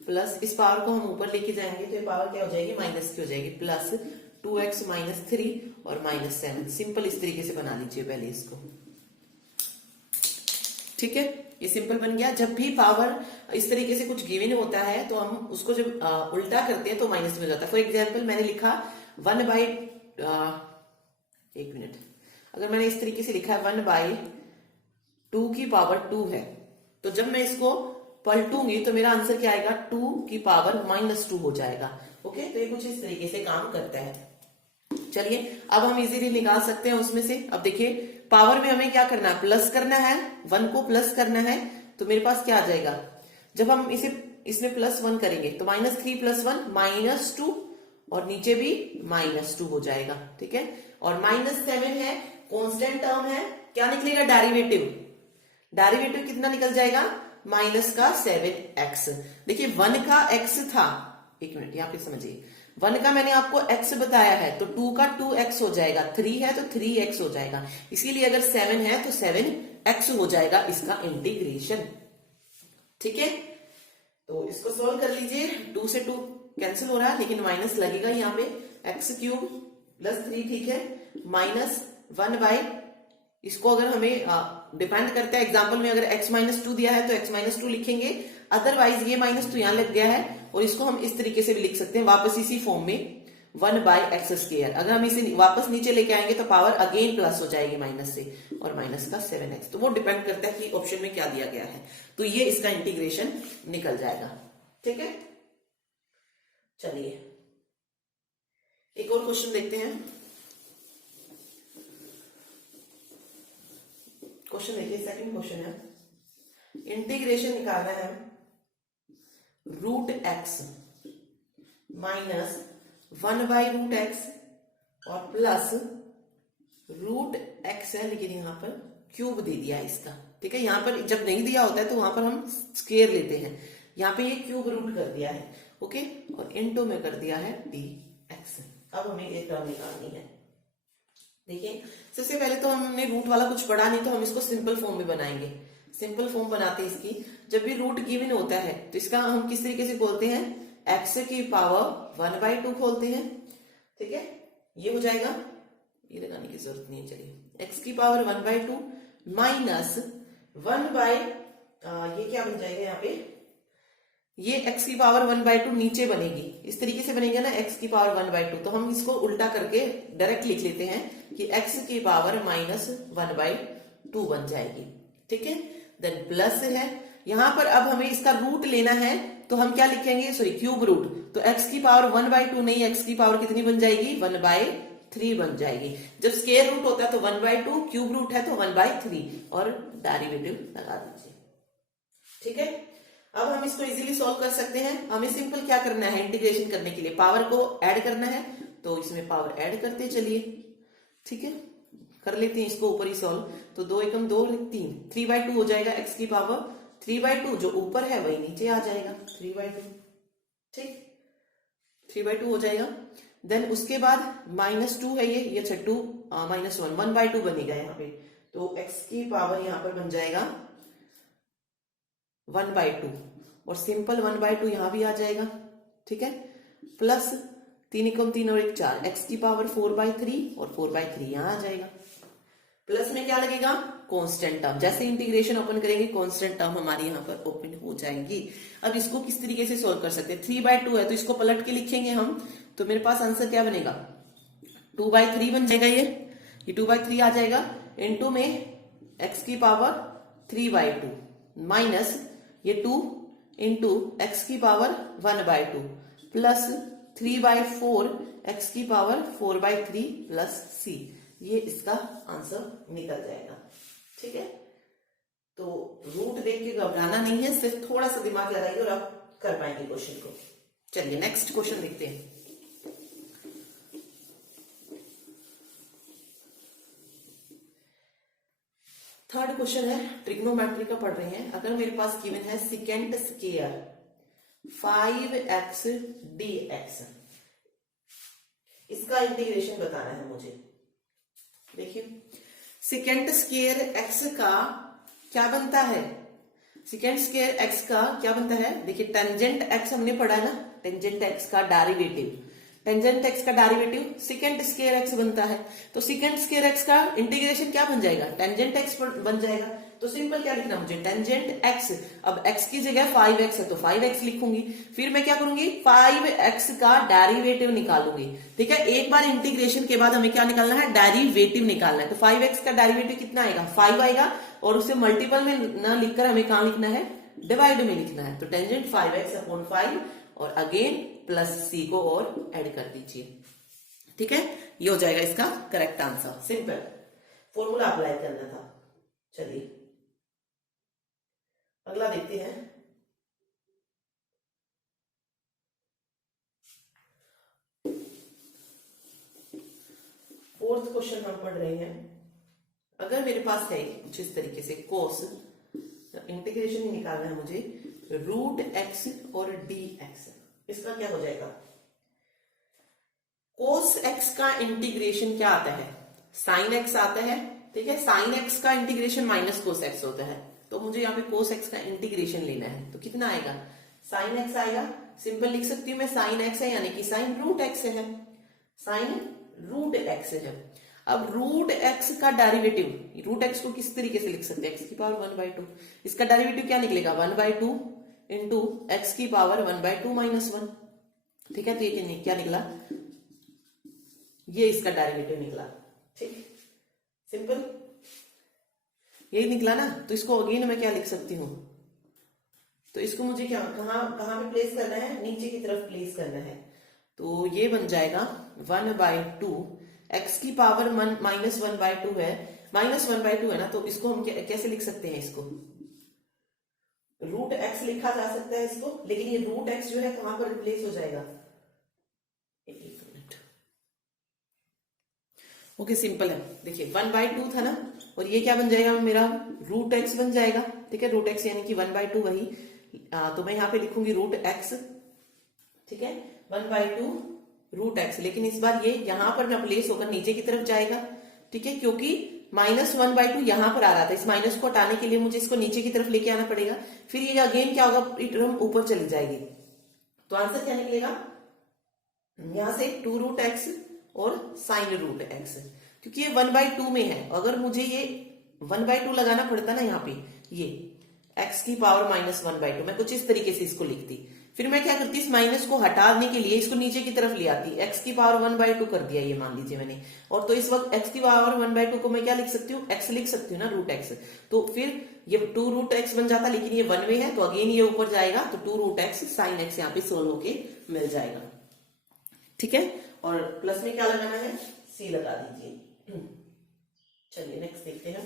प्लस इस पावर को हम ऊपर लेके जाएंगे तो ये पावर क्या हो जाएगी? माइनस की हो जाएगी, प्लस 2x माइनस 3 और -7। सिंपल इस तरीके से बना लीजिए पहले इसको, ठीक है। ये सिंपल बन गया। जब भी पावर इस तरीके से कुछ गिवन होता है तो हम उसको जब उल्टा करते हैं तो माइनस में हो जाता है। फॉर एग्जाम्पल मैंने लिखा 1 बाई, एक मिनट, अगर मैंने इस तरीके से लिखा है 1 बाई 2 की पावर 2 है, तो जब मैं इसको पलटूंगी तो मेरा आंसर क्या आएगा? 2 की पावर -2 हो जाएगा। ओके, तो ये कुछ इस तरीके से काम करता है। चलिए अब हम इजीली निकाल सकते हैं उसमें से। अब देखिए पावर में हमें क्या करना है? प्लस करना है, 1 को प्लस करना है, तो मेरे पास क्या आ जाएगा? जब हम इसमें +1 करेंगे तो -3 + 1 -2, और नीचे भी -2 हो जाएगा, ठीक है। और -7 है, कांस्टेंट टर्म है, क्या निकलेगा? डेरिवेटिव। डेरिवेटिव कितना निकल जाएगा? -7x। देखिए 1 का x था, एक मिनट यहाँ पे समझिए, 1 का मैंने आपको x बताया है तो 2 का 2x हो जाएगा, 3 है तो 3x हो जाएगा, इसीलिए अगर 7 है तो 7x हो जाएगा इसका इंटीग्रेशन, ठीक है। तो इसको सोल्व कर लीजिए, 2 से 2 कैंसिल हो रहा है लेकिन माइनस लगेगा यहाँ पे, x³ + 3, ठीक है, -1 बाई, इसको अगर हमें डिपेंड करता है एग्जाम्पल में, अगर x -2 दिया है तो x -2 लिखेंगे, अदरवाइज ये माइनस तो यहाँ लग गया है और इसको हम इस तरीके से भी लिख सकते हैं वापस इसी फॉर्म में 1/x²। अगर हम इसे वापस नीचे लेके आएंगे तो पावर अगेन प्लस हो जाएगी माइनस से और माइनस का 7x। तो वो डिपेंड करता है कि ऑप्शन में क्या दिया गया है। तो ये इसका इंटीग्रेशन निकल जाएगा। ठीक है, चलिए एक और क्वेश्चन देखते हैं। क्वेश्चन देखिए, सेकंड क्वेश्चन है, इंटीग्रेशन निकालना है √x माइनस 1/√x और प्लस √x है, लेकिन यहां पर क्यूब दे दिया है इसका। ठीक है, यहां पर जब नहीं दिया होता है तो वहां पर हम स्क्वायर लेते हैं, यहां पे ये क्यूब रूट कर दिया है। ओके, और इनटू में कर दिया है dx। अब हमें ये टर्म निकालनी है। देखिए, सबसे पहले तो हमने रूट वाला कुछ पढ़ा नहीं, तो हम इसको सिंपल फॉर्म में बनाएंगे। सिंपल फॉर्म बनाते हैं इसकी, जब भी रूट गिवन होता है तो इसका हम किस तरीके से बोलते हैं, x की पावर 1/2 खोलते हैं। ठीक है, ये हो जाएगा, ये लगाने की जरूरत नहीं है। चलिए, x की पावर 1/2 माइनस ये क्या बन जाएगा यहाँ पे, ये x की पावर 1/2 नीचे बनेगी, इस तरीके से बनेगा ना x की पावर 1/2। तो हम इसको उल्टा करके डायरेक्ट लिख लेते हैं कि x की पावर माइनस 1/2 बन जाएगी। ठीक है, देन प्लस है, यहां पर अब हमें इसका रूट लेना है तो हम क्या लिखेंगे, सॉरी क्यूब रूट। तो x की पावर 1/2 नहीं, x की पावर कितनी बन जाएगी, 1/3 बन जाएगी। जब स्क्वायर रूट होता है तो 1/2, क्यूब रूट है तो 1/3 और डेरिवेटिव लगा दीजिए। ठीक है, अब हम इसको इजीली सॉल्व कर सकते हैं। हमें सिंपल क्या करना है, इंटीग्रेशन करने के लिए पावर को ऐड करना है, तो इसमें पावर ऐड करते चलिए। ठीक है, कर लेते हैं इसको ऊपर ही सॉल्व। तो 2 एकम 2 3, 3/2 हो जाएगा। x की पावर 3/2 जो ऊपर है वही नीचे आ जाएगा, 3/2। ठीक, 3/2 हो जाएगा। देन उसके बाद -2 है, ये -2 -1 1/2 बनेगा यहाँ पे। तो x की पावर यहाँ पर बन जाएगा 1/2 और सिंपल 1/2 यहां भी आ जाएगा। ठीक है, प्लस 3 एकम 3 और 1 4, x की पावर 4/3 और 4/3 यहां आ जाएगा। प्लस में क्या लगेगा, कांस्टेंट टर्म। जैसे इंटीग्रेशन ओपन करेंगे कांस्टेंट टर्म हमारी यहाँ पर ओपन हो जाएंगी। अब इसको किस तरीके से सोल्व कर सकते हैं, 3/2 है तो इसको पलट के लिखेंगे हम, तो मेरे पास आंसर क्या बनेगा, 2/3 बन जाएगा। ये 2/3 आ जाएगा। इनटू में x की पावर 3/2 माइनस ये 2 इंटू एक्स की पावर 1/2 प्लस 3/4 एक्स की पावर 4/3 प्लस c। ये इसका आंसर निकल जाएगा। ठीक है, तो रूट देख के घबराना नहीं है, सिर्फ थोड़ा सा दिमाग लगाइए और आप कर पाएंगे क्वेश्चन को। चलिए नेक्स्ट क्वेश्चन देखते हैं। थर्ड क्वेश्चन है, ट्रिग्नोमेट्री का पढ़ रहे हैं। अगर मेरे पास गिवन है सेकेंड स्क्वायर 5x dx, इसका इंटीग्रेशन बताना है मुझे। देखिए, सेकेंड स्क्वायर x का क्या बनता है, सेकेंड स्क्वायर x का क्या बनता है, देखिए टेंजेंट x हमने पढ़ा है ना, टेंजेंट x का डेरिवेटिव, टेंजेंट x का डेरिवेटिव सेकेंड स्क्वायर x बनता है। तो सेकेंड स्क्वायर x का इंटीग्रेशन क्या बन जाएगा, टेंजेंट x बन जाएगा। तो सिंपल क्या लिखना मुझे, टेंजेंट x, अब x की जगह 5x है तो 5x लिखूंगी, फिर मैं क्या करूंगी 5x का डेरिवेटिव निकालूंगी। ठीक है, एक बार इंटीग्रेशन के बाद हमें क्या निकालना है, डेरिवेटिव निकालना है। तो 5x का डेरिवेटिव कितना आएगा, 5 आएगा, और उसे मल्टीपल में ना लिखकर हमें कहां लिखना है, डिवाइड में लिखना है। तो टेंजेंट 5x/5 और अगेन प्लस c को और ऐड कर दीजिए। ठीक है, ये हो जाएगा इसका correct answer. Simple formula apply करना था। चलिए अगला देखते हैं। फोर्थ क्वेश्चन हम पढ़ रहे हैं। अगर मेरे पास है कुछ इस तरीके से कोस, इंटीग्रेशन ही निकालना है मुझे, √x और dx, इसका क्या हो जाएगा, कोस x का इंटीग्रेशन क्या आता है, साइन x आता है। ठीक है, साइन x का इंटीग्रेशन माइनस कोस x होता है, तो मुझे यहाँ पे कोस x का इंटीग्रेशन लेना है। तो कितना आएगा, साइन x आएगा। सिंपल लिख सकती हूँ मैं, साइन x है यानी कि साइन √x है, साइन √x है। अब √x का डेरिवेटिव, √x को किस तरीके से लिख सकते हैं, x की पावर 1/2, इसका डेरिवेटिव क्या निकलेगा 1/2 इंटू एक्स की पावर 1/2 माइनस 1। ठीक है, तो ये क्या निकला, ये इसका डेरिवेटिव निकला। ठीक, सिंपल यही निकला ना। तो इसको अगेन मैं क्या लिख सकती हूं, तो इसको मुझे क्या कहां कहां पे प्लेस करना है, नीचे की तरफ प्लेस करना है। तो ये बन जाएगा 1/2, एक्स की पावर -1/2 है, -1/2 है ना, तो इसको हम कैसे लिख सकते हैं, इसको रूट एक्स लिखा जा सकता है इसको, लेकिन ये रूट एक्स जो है कहां पर रिप्लेस हो जाएगा, एक मिनट। ओके, सिंपल है। देखिए 1/2 था ना, और ये क्या बन जाएगा मेरा, रूट एक्स बन जाएगा। ठीक है, रूट एक्स यानी कि 1/2 वही, तो मैं यहां पे लिखूंगी रूट एक्स। ठीक है, 1/2 रूट एक्स, लेकिन इस बार ये यहां पर ना प्लेस होकर नीचे की तरफ जाएगा। ठीक है, क्योंकि -1/2 यहां पर आ रहा था, इस माइनस को हटाने के लिए मुझे इसको नीचे की तरफ लेके आना पड़ेगा। फिर ये अगेन क्या होगा, टर्म ऊपर चली जाएगी। तो आंसर क्या निकलेगा, यहां से 2√x और साइन रूट एक्स, क्योंकि ये 1/2 में है। अगर मुझे ये 1/2 लगाना पड़ता ना यहाँ पे, ये x की पावर -1/2, मैं कुछ इस तरीके से इसको लिखती। फिर मैं क्या करती, इस माइनस को हटाने के लिए इसको नीचे की तरफ ले आती, x की पावर 1/2 कर दिया ये मान लीजिए मैंने। और तो इस वक्त x की पावर 1/2 को मैं क्या लिख सकती हूँ, x लिख सकती हूँ ना, रूट एक्स। तो फिर ये 2√x बन जाता, लेकिन ये 1 में है, तो अगेन ये ऊपर जाएगा, तो 2√x साइन x यहाँ पे सोल्व होके मिल जाएगा। ठीक है, और प्लस में क्या लगाना है, c लगा दीजिए। चलिए नेक्स्ट देखते हैं।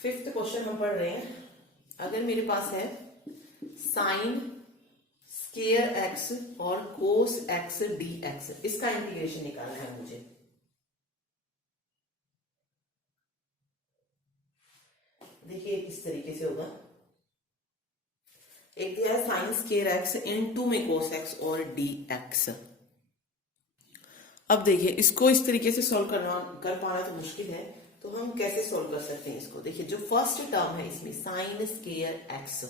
5th क्वेश्चन हम पढ़ रहे हैं। अगर मेरे पास है साइन स्केयर एक्स और कोस एक्स dx, इसका इंटीग्रेशन निकालना है मुझे। देखिए इस तरीके से होगा, एक दिया है साइन स्केयर एक्स इनटू में कोस एक्स और dx। अब देखिए इसको इस तरीके से सॉल्व कर पाना तो मुश्किल है, तो हम कैसे सॉल्व कर सकते हैं इसको। देखिए जो फर्स्ट टर्म है इसमें साइन स्केयर एक्स,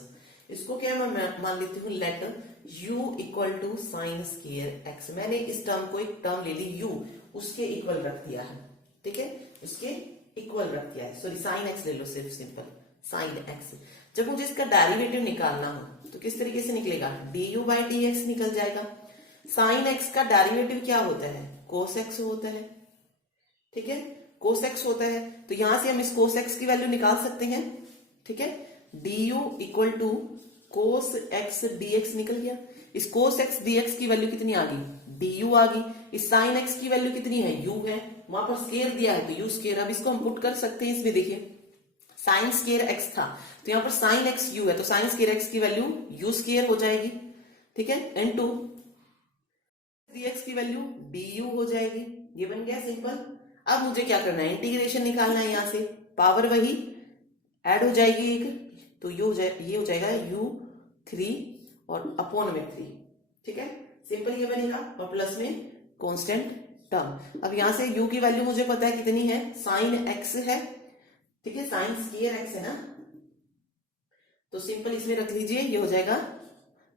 इसको क्या मैं मान लेती हूँ let u equal to sine square x. मैंने इस टर्म को एक टर्म ले ली u, उसके इक्वल रख दिया है। ठीक है, उसके इक्वल रख दिया है, सॉरी साइन एक्स ले लो, सिर्फ सिंपल साइन एक्स। जब मुझे इसका डेरिवेटिव निकालना हो तो किस तरीके से निकलेगा, du/dx निकल जाएगा। साइन एक्स का डेरिवेटिव क्या होता है, कोस एक्स होता है। ठीक है, कोस एक्स होता है, तो यहां से हम इस कोस एक्स की वैल्यू निकाल सकते हैं। ठीक है, du equal to cos x dx निकल गया। इस कोस एक्स dx की वैल्यू कितनी आ गई, du आ गई। इस साइन एक्स की वैल्यू कितनी है, u है, वहां पर स्केयर दिया है तो u स्केयर। अब इसको हम पुट कर सकते हैं इसमें। देखिए साइन स्केयर एक्स था, तो यहाँ पर साइन एक्स u है, तो साइन स्केयर एक्स की वैल्यू u स्केयर हो जाएगी। ठीक है, इनटू dx की वैल्यू du हो जाएगी। ये बन गया सिंपल। अब मुझे क्या करना है, इंटीग्रेशन निकालना है। यहां से पावर वही ऐड हो जाएगी एक, तो ये हो जाएगा u3 और अपॉन में 3। ठीक है, सिंपल ये बनेगा, और प्लस में कांस्टेंट टर्म। अब यहां से u की वैल्यू मुझे पता है कितनी है, साइन x है। ठीक है, साइन स्क्वायर x है ना, तो सिंपल इसमें रख लीजिए, ये हो जाएगा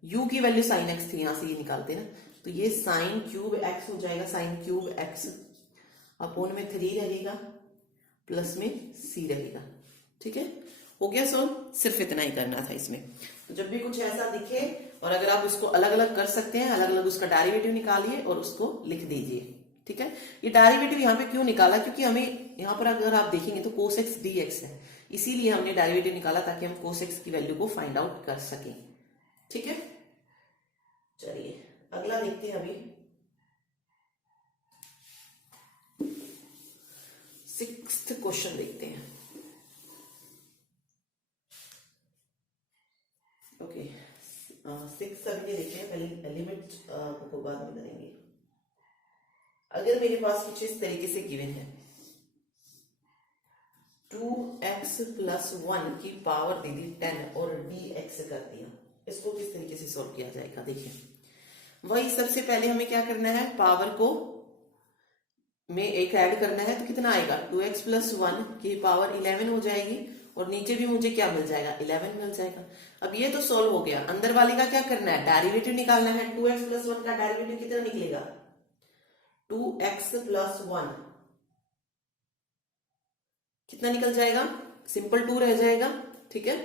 u की वैल्यू साइन x थी, यहां से ये निकालते ना, तो ये साइन क्यूब x हो जाएगा, साइन क्यूब x अपॉन में 3 रहेगा, प्लस में c रहेगा। ठीक है, हो गया सॉल्व। सिर्फ इतना ही करना था इसमें। तो जब भी कुछ ऐसा दिखे, और अगर आप उसको अलग अलग कर सकते हैं, अलग अलग उसका डेरिवेटिव निकालिए और उसको लिख दीजिए। ठीक है, ये डेरिवेटिव यहाँ पे क्यों निकाला, क्योंकि हमें यहाँ पर अगर आप देखेंगे तो कोस एक्स dx है, इसीलिए हमने डेरिवेटिव निकाला ताकि हम कोस एक्स की वैल्यू को फाइंड आउट कर सकें। ठीक है, चलिए अगला देखते हैं। अभी 6th क्वेश्चन देखते हैं। ओके, 6 अभी देखते हैं, पहले लिमिट को बाद में करेंगे। अगर मेरे पास कुछ इस तरीके से गिवन है, 2x + 1 की पावर दे दी 10 और dx कर दिया, इसको किस तरीके से सॉल्व किया जाएगा। देखिए वही सबसे पहले हमें क्या करना है, पावर को में एक ऐड करना है, तो कितना आएगा, 2x + 1 की पावर 11 हो जाएगी, और नीचे भी मुझे क्या मिल जाएगा, 11 मिल जाएगा। अब ये तो सॉल्व हो गया, अंदर वाले का क्या करना है, डेरिवेटिव निकालना है। 2x + 1 का डेरिवेटिव कितना निकलेगा, 2x + 1 कितना निकल जाएगा, सिंपल 2 रह जाएगा, ठीक है।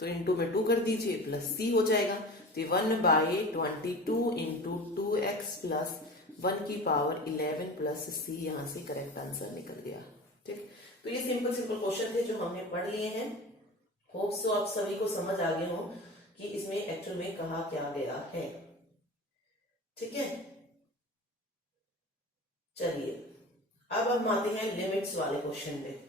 तो इंटू में 2 कर दीजिए, प्लस सी हो जाएगा। तो 1/22 इंटू 2x प्लस 1 की पावर 11 प्लस सी, यहां से करेक्ट आंसर निकल गया, ठीक। तो ये सिंपल क्वेश्चन थे जो हमने पढ़ लिए हैं। होप सो आप सभी को समझ आ गए हो कि इसमें एक्चुअल में कहा क्या गया है, ठीक है। चलिए अब हम आते हैं लिमिट्स वाले क्वेश्चन पे।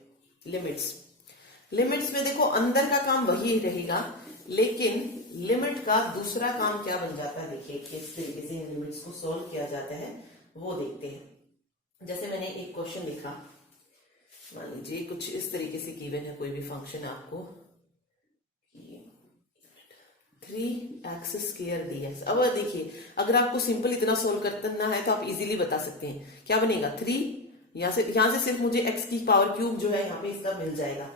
लिमिट्स में देखो अंदर का काम वही रहेगा, लेकिन लिमिट का दूसरा काम क्या बन जाता है, देखिए किस तरीके से इन लिमिट्स को सॉल्व किया जाता है वो देखते हैं। जैसे मैंने एक क्वेश्चन लिखा, मान लीजिए कुछ इस तरीके से गिवन है कोई भी फंक्शन आपको 3x² dx। अब देखिए अगर आपको सिंपल इतना सोल्व करना है तो आप इजीली बता सकते हैं क्या बनेगा 3, यहां से सिर्फ मुझे x की पावर क्यूब जो है यहाँ पे इसका मिल जाएगा,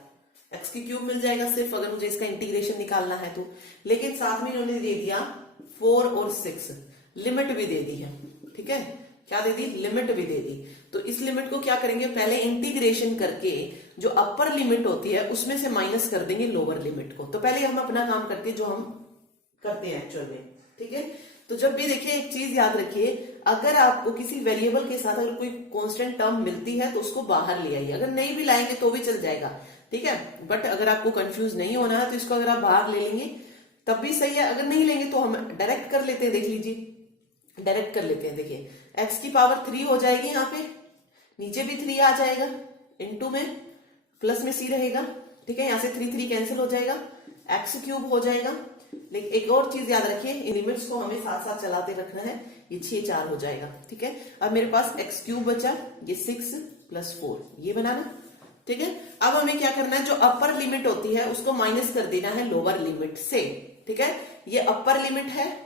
x की क्यूब मिल जाएगा सिर्फ अगर मुझे इसका इंटीग्रेशन निकालना है तो। लेकिन साथ में इन्होंने दे दिया 4 और 6, लिमिट भी दे दी है, ठीक है। क्या दे दी, लिमिट भी दे दी। तो इस लिमिट को क्या करेंगे, पहले इंटीग्रेशन करके जो अपर लिमिट होती है उसमें से माइनस कर देंगे लोअर लिमिट को। तो पहले हम अपना काम करते हैं जो हम करते हैं एक्चुअल में, ठीक है। तो जब भी देखिए एक चीज याद रखिए, अगर आपको किसी वेरिएबल के साथ अगर कोई कांस्टेंट टर्म मिलती है तो उसको बाहर ले आइए, अगर नहीं भी लाएंगे तो भी चल जाएगा, ठीक है। बट अगर आपको कंफ्यूज नहीं होना है तो इसको अगर आप बाहर ले लेंगे तब भी सही है, अगर नहीं लेंगे तो हम डायरेक्ट कर लेते हैं। देख लीजिए डायरेक्ट कर लेते हैं, देखिए x की पावर 3 हो जाएगी, यहाँ पे नीचे भी 3 आ जाएगा, इनटू में प्लस में c रहेगा, ठीक है। यहाँ से 3 कैंसिल हो जाएगा, x³ हो जाएगा। लेकिन एक और चीज याद रखिए, इन लिमिट्स को हमें साथ साथ चलाते रखना है, ये 6 4 हो जाएगा, ठीक है। अब मेरे पास x³ बचा, ये 6 + 4 ये बनाना, ठीक है। अब हमें क्या करना है, जो अपर लिमिट होती है उसको माइनस कर देना है लोअर लिमिट से, ठीक है। ये अपर लिमिट है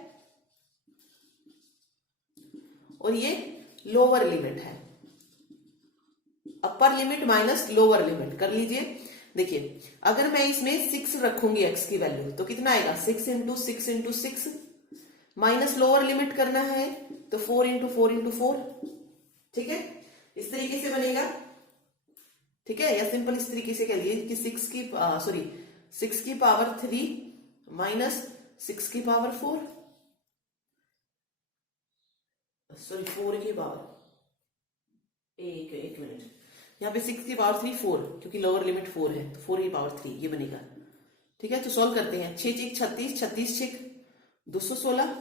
और ये लोअर लिमिट है, upper limit minus lower limit कर लीजिए। देखिए अगर मैं इसमें 6 रखूंगी x की वैल्यू तो कितना आएगा, 6 × 6 × 6 माइनस लोअर लिमिट करना है तो 4 × 4 × 4, ठीक है। इस तरीके से बनेगा, ठीक है। या सिंपल इस तरीके से कह लीजिए कि 6 की पावर 3 माइनस 6 की पावर 4 की पावर एक मिनट, यहाँ पे 6 की पावर 3 4, क्योंकि लोअर लिमिट 4 है तो 4 की पावर 3 ये बनेगा, ठीक है। तो सॉल्व करते हैं, 6 × 36, 36 × 216,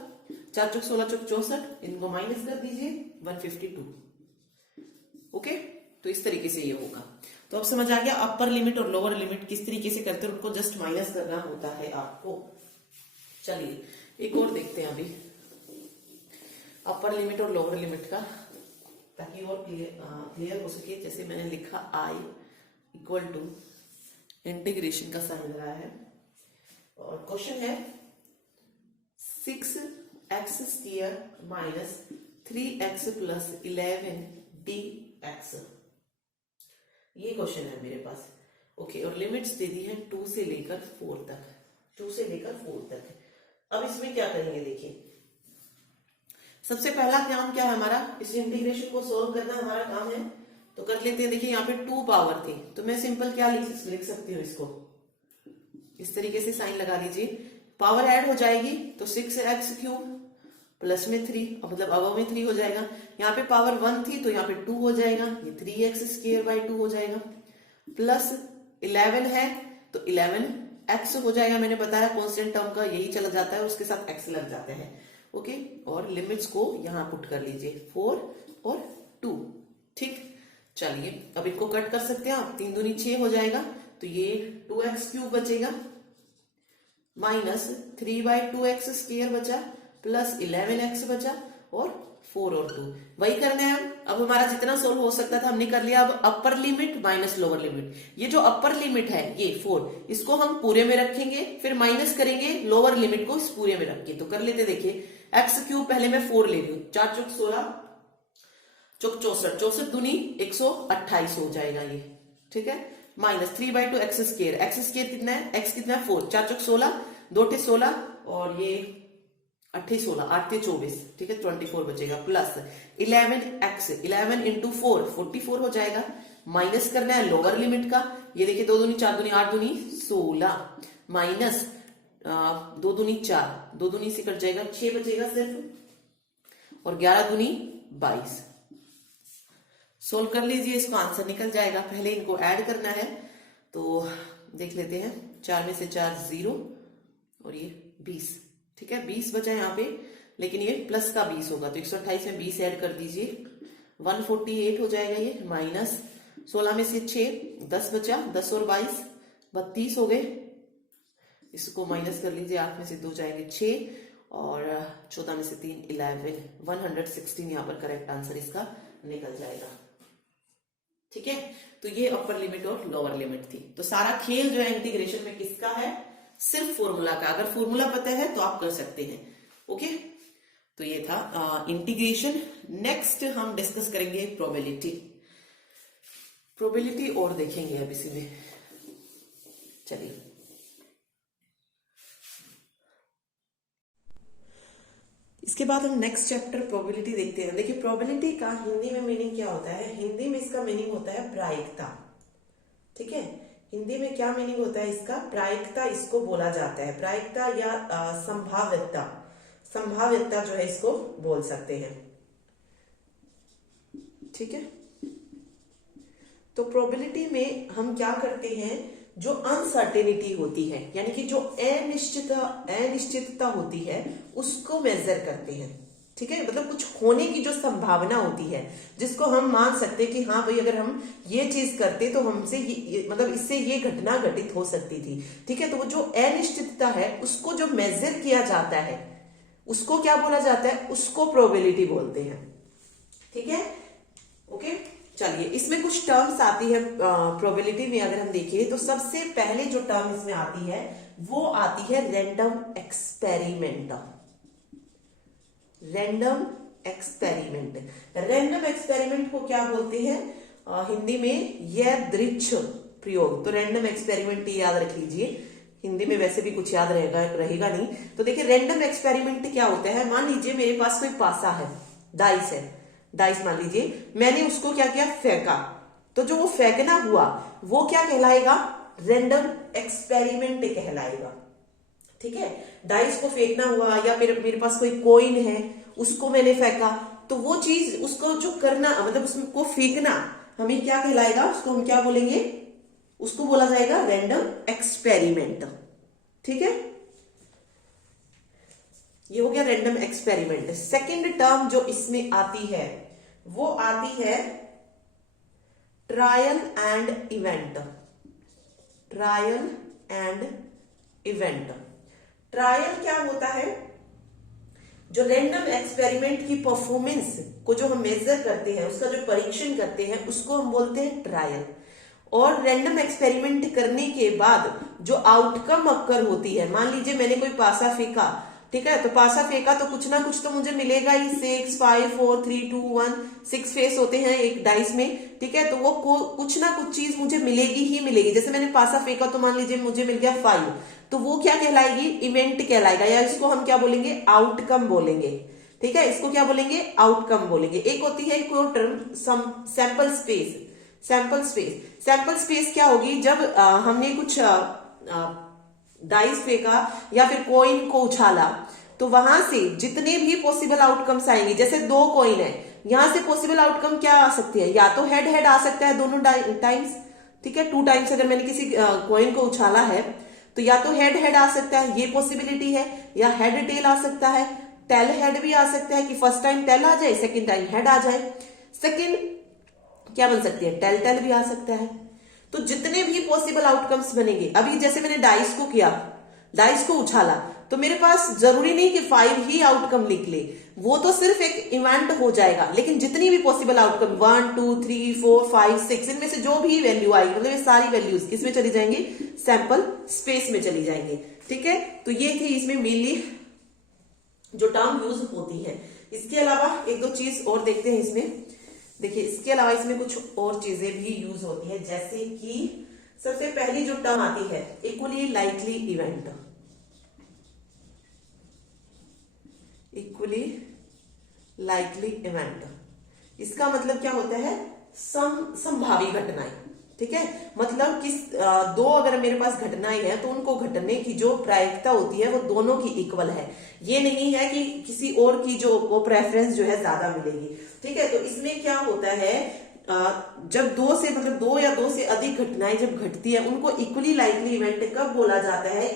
4 × 16 = 64, इनको माइनस कर दीजिए 152, ओके। तो इस तरीके से ये होगा। तो अब समझ आ गया अपर लिमिट और लोअर लिमिट किस तरीके से करते हैं, उनको जस्ट माइनस करना होता है आपको। चलिए एक और देखते हैं अभी अपर लिमिट और लोअर लिमिट का, ताकि और क्लियर हो सके। जैसे मैंने लिखा I = इंटीग्रेशन का साइन लगाया है और क्वेश्चन है 6x² - 3x + 11 dx, ये क्वेश्चन है मेरे पास, ओके। और लिमिट्स दे दी है 2 से लेकर 4 तक। अब इसमें क्या करेंगे, देखिए सबसे पहला काम क्या है हमारा, इस इंटीग्रेशन को सोल्व करना हमारा काम है। तो कर लेते हैं, देखिए यहाँ पे 2 पावर थी तो मैं सिंपल क्या लिख सकती हूँ, इसको इस तरीके से साइन लगा लीजिए, पावर ऐड हो जाएगी तो 6x³ प्लस में 3, मतलब अब में 3 हो जाएगा। यहाँ पे पावर 1 थी तो यहाँ पे 2 हो जाएगा, ये 3x²/2 हो जाएगा, प्लस 11 है तो 11x हो जाएगा। मैंने बताया कांस्टेंट टर्म का यही चला जाता है, उसके साथ x लग जाते हैं, ओके। और लिमिट्स को यहां पुट कर लीजिए 4 और 2, ठीक। चलिए अब इनको कट कर सकते हैं आप, 3 दूनी 6 हो जाएगा तो ये 2x³ बचेगा, माइनस 3/2x² बचा, प्लस 11x बचा, और 4 और 2 वही करना है। अब हमारा जितना सोल्व हो सकता था हमने कर लिया। अब upper limit minus lower limit, ये जो अपर लिमिट है ये 4, इसको हम पूरे में रखेंगे, फिर माइनस करेंगे लोअर लिमिट को इस पूरे में रख के। तो कर लेते, देखिए x³ पहले मैं 4 ले रही हूं, 4 × 16 = 64, 64 दूनी 128 हो जाएगा ये, ठीक है। माइनस 3/2x², x² कितना है, x कितना है 4, 4 × 16, 2 × 16 और ये 8 16, 8 × 24, ठीक है 24 बचेगा, प्लस 11x, 11 × 4 44 हो जाएगा, माइनस करना है लोअर लिमिट का। ये देखिए 2 दूनी 4 दूनी 8 दूनी 16 माइनस 2 दूनी 4, 2 दूनी से कट जाएगा 6 बचेगा सिर्फ, और 11 दूनी 22। सोल्व कर लीजिए, इसको आंसर निकल जाएगा। पहले इनको ऐड करना है तो देख लेते हैं। 4 में से 4 0 और ये 20, ठीक है 20 बचा यहाँ पे, लेकिन ये प्लस का 20 होगा तो 128 में 20 ऐड कर दीजिए, 148 हो जाएगा ये, माइनस 16 में से 6 10 बचा, 10 और 22 32 हो गए। इसको माइनस कर लीजिए, 8 में से 2 जाएंगे 6 और 14 में से 3 11, 116 यहाँ पर करेक्ट आंसर इसका निकल जाएगा। ठीक है, तो ये अपर लिमिट और लोअर लिमिट थी। तो सारा खेल जो है इंटीग्रेशन में किसका है? सिर्फ फॉर्मूला का। अगर फॉर्मूला पता है तो आप कर सकते हैं। ओके, तो ये था इंटीग्रेशन। नेक्स्ट हम डिस्कस करेंगे प्रोबेबिलिटी। प्रोबेबिलिटी और देखेंगे अब इसी में। चलिए, इसके बाद हम नेक्स्ट चैप्टर प्रोबेबिलिटी देखते हैं। देखिए प्रोबेबिलिटी का हिंदी में मीनिंग क्या होता है? हिंदी में इसका मीनिंग होता है प्रायिकता। ठीक है, हिंदी में क्या मीनिंग होता है इसका? प्रायिकता इसको बोला जाता है। प्रायिकता या संभाव्यता, संभाव्यता जो है इसको बोल सकते हैं। ठीक है, तो प्रोबेबिलिटी में हम क्या करते हैं, जो अनसर्टेनिटी होती है यानी कि जो अनिश्चितता होती है उसको मेजर करते हैं। ठीक है, मतलब कुछ होने की जो संभावना होती है जिसको हम मान सकते हैं कि हाँ भाई अगर हम ये चीज करते तो हमसे मतलब इससे ये घटना घटित हो सकती थी। ठीक है, तो वो जो अनिश्चितता है उसको जो मेजर किया जाता है उसको क्या बोला जाता है? उसको प्रोबेबिलिटी बोलते हैं। ठीक है, ओके, चलिए इसमें कुछ टर्म्स आती है प्रोबेबिलिटी में। अगर हम देखें तो सबसे पहले जो टर्म इसमें आती है वो आती है random experiment. Random experiment, random experiment को क्या बोलते हैं हिंदी में? यादृच्छ प्रयोग। तो रैंडम एक्सपेरिमेंट याद रख लीजिए, हिंदी में वैसे भी कुछ याद रहेगा नहीं। तो देखिए रैंडम एक्सपेरिमेंट क्या होता है? मान लीजिए मेरे पास कोई पासा है, डाइस है, डाइस मान लीजिए, मैंने उसको क्या किया? फेंका। तो जो वो फेंकना हुआ वो क्या कहलाएगा? रैंडम एक्सपेरिमेंट कहलाएगा। ठीक है, डाइस को फेंकना हुआ, या फिर मेरे पास कोई कॉइन है उसको मैंने फेंका, तो वो चीज उसको जो करना मतलब उसको फेंकना हमें क्या कहलाएगा? उसको हम क्या बोलेंगे? उसको बोला जाएगा रैंडम एक्सपेरिमेंट। ठीक है, ये हो गया रैंडम एक्सपेरिमेंट। सेकंड टर्म जो इसमें आती है वो आती है trial and event. Trial and event. Trial क्या होता है? जो रैंडम एक्सपेरिमेंट की परफॉर्मेंस को जो हम मेजर करते हैं, उसका जो परीक्षण करते हैं उसको हम बोलते हैं ट्रायल। और रैंडम एक्सपेरिमेंट करने के बाद जो आउटकम अक्कर होती है, मान लीजिए मैंने कोई पासा फेंका, ठीक है, तो पासा फेंका तो कुछ ना कुछ तो मुझे मिलेगा ही। 6 5 4 3 2 1 6 फेस होते हैं एक डाइस में। ठीक है, तो वो कुछ ना कुछ चीज मुझे मिलेगी ही मिलेगी। जैसे मैंने पासा फेंका तो मान लीजिए मुझे मिल गया 5, तो वो क्या कहलाएगी? इवेंट कहलाएगा, या इसको हम क्या बोलेंगे? आउटकम बोलेंगे। ठीक है, इसको क्या बोलेंगे? आउटकम बोलेंगे। एक होती है एक और term sample space. Sample space, sample space क्या होगी? जब हमने कुछ डाइस फेंका या फिर कॉइन को उछाला तो वहां से जितने भी पॉसिबल आउटकम्स आएंगे, जैसे 2 कॉइन है, यहां से पॉसिबल आउटकम क्या आ सकती है? या तो हेड हेड आ सकता है दोनों टाइम्स। ठीक है, 2 टाइम्स अगर मैंने किसी कॉइन को उछाला है तो या तो हेड हेड आ सकता है, ये पॉसिबिलिटी है, या हेड टेल आ सकता है। टेल हेड भी आ सकता है कि फर्स्ट टाइम टेल आ जाए, सेकेंड टाइम हेड आ जाए। सेकेंड क्या बन सकती है? टेल टेल भी आ सकता है। तो जितने भी पॉसिबल आउटकम्स बनेंगे, अभी जैसे मैंने डाइस को किया, डाइस को उछाला, तो मेरे पास जरूरी नहीं कि 5 ही आउटकम लिख ले, वो तो सिर्फ एक इवेंट हो जाएगा। लेकिन जितनी भी पॉसिबल आउटकम 1 2 3 4 5 6 इनमें से जो भी वैल्यू आएगी, मतलब ये सारी वैल्यूज किसमें चली जाएंगी? सैंपल स्पेस में चली जाएंगे। ठीक है, तो ये थी इसमें मेनली जो टर्म यूज होती है। इसके अलावा एक दो चीज और देखते हैं इसमें। देखिए इसके अलावा इसमें कुछ और चीजें भी यूज होती है, जैसे कि सबसे पहली जो टर्म आती है equally likely event. Equally likely event, इसका मतलब क्या होता है? संभावी घटनाएं। ठीक है, मतलब किस दो अगर मेरे पास घटनाएं हैं तो उनको घटने की जो प्रायिकता होती है वो दोनों की इक्वल है। ये नहीं है कि किसी और की जो वो प्रेफरेंस जो है ज्यादा मिलेगी। ठीक है, तो इसमें क्या होता है, जब दो से मतलब दो या दो से अधिक घटनाएं जब घटती है उनको इक्वली लाइकली इवेंट कब बोला जाता है,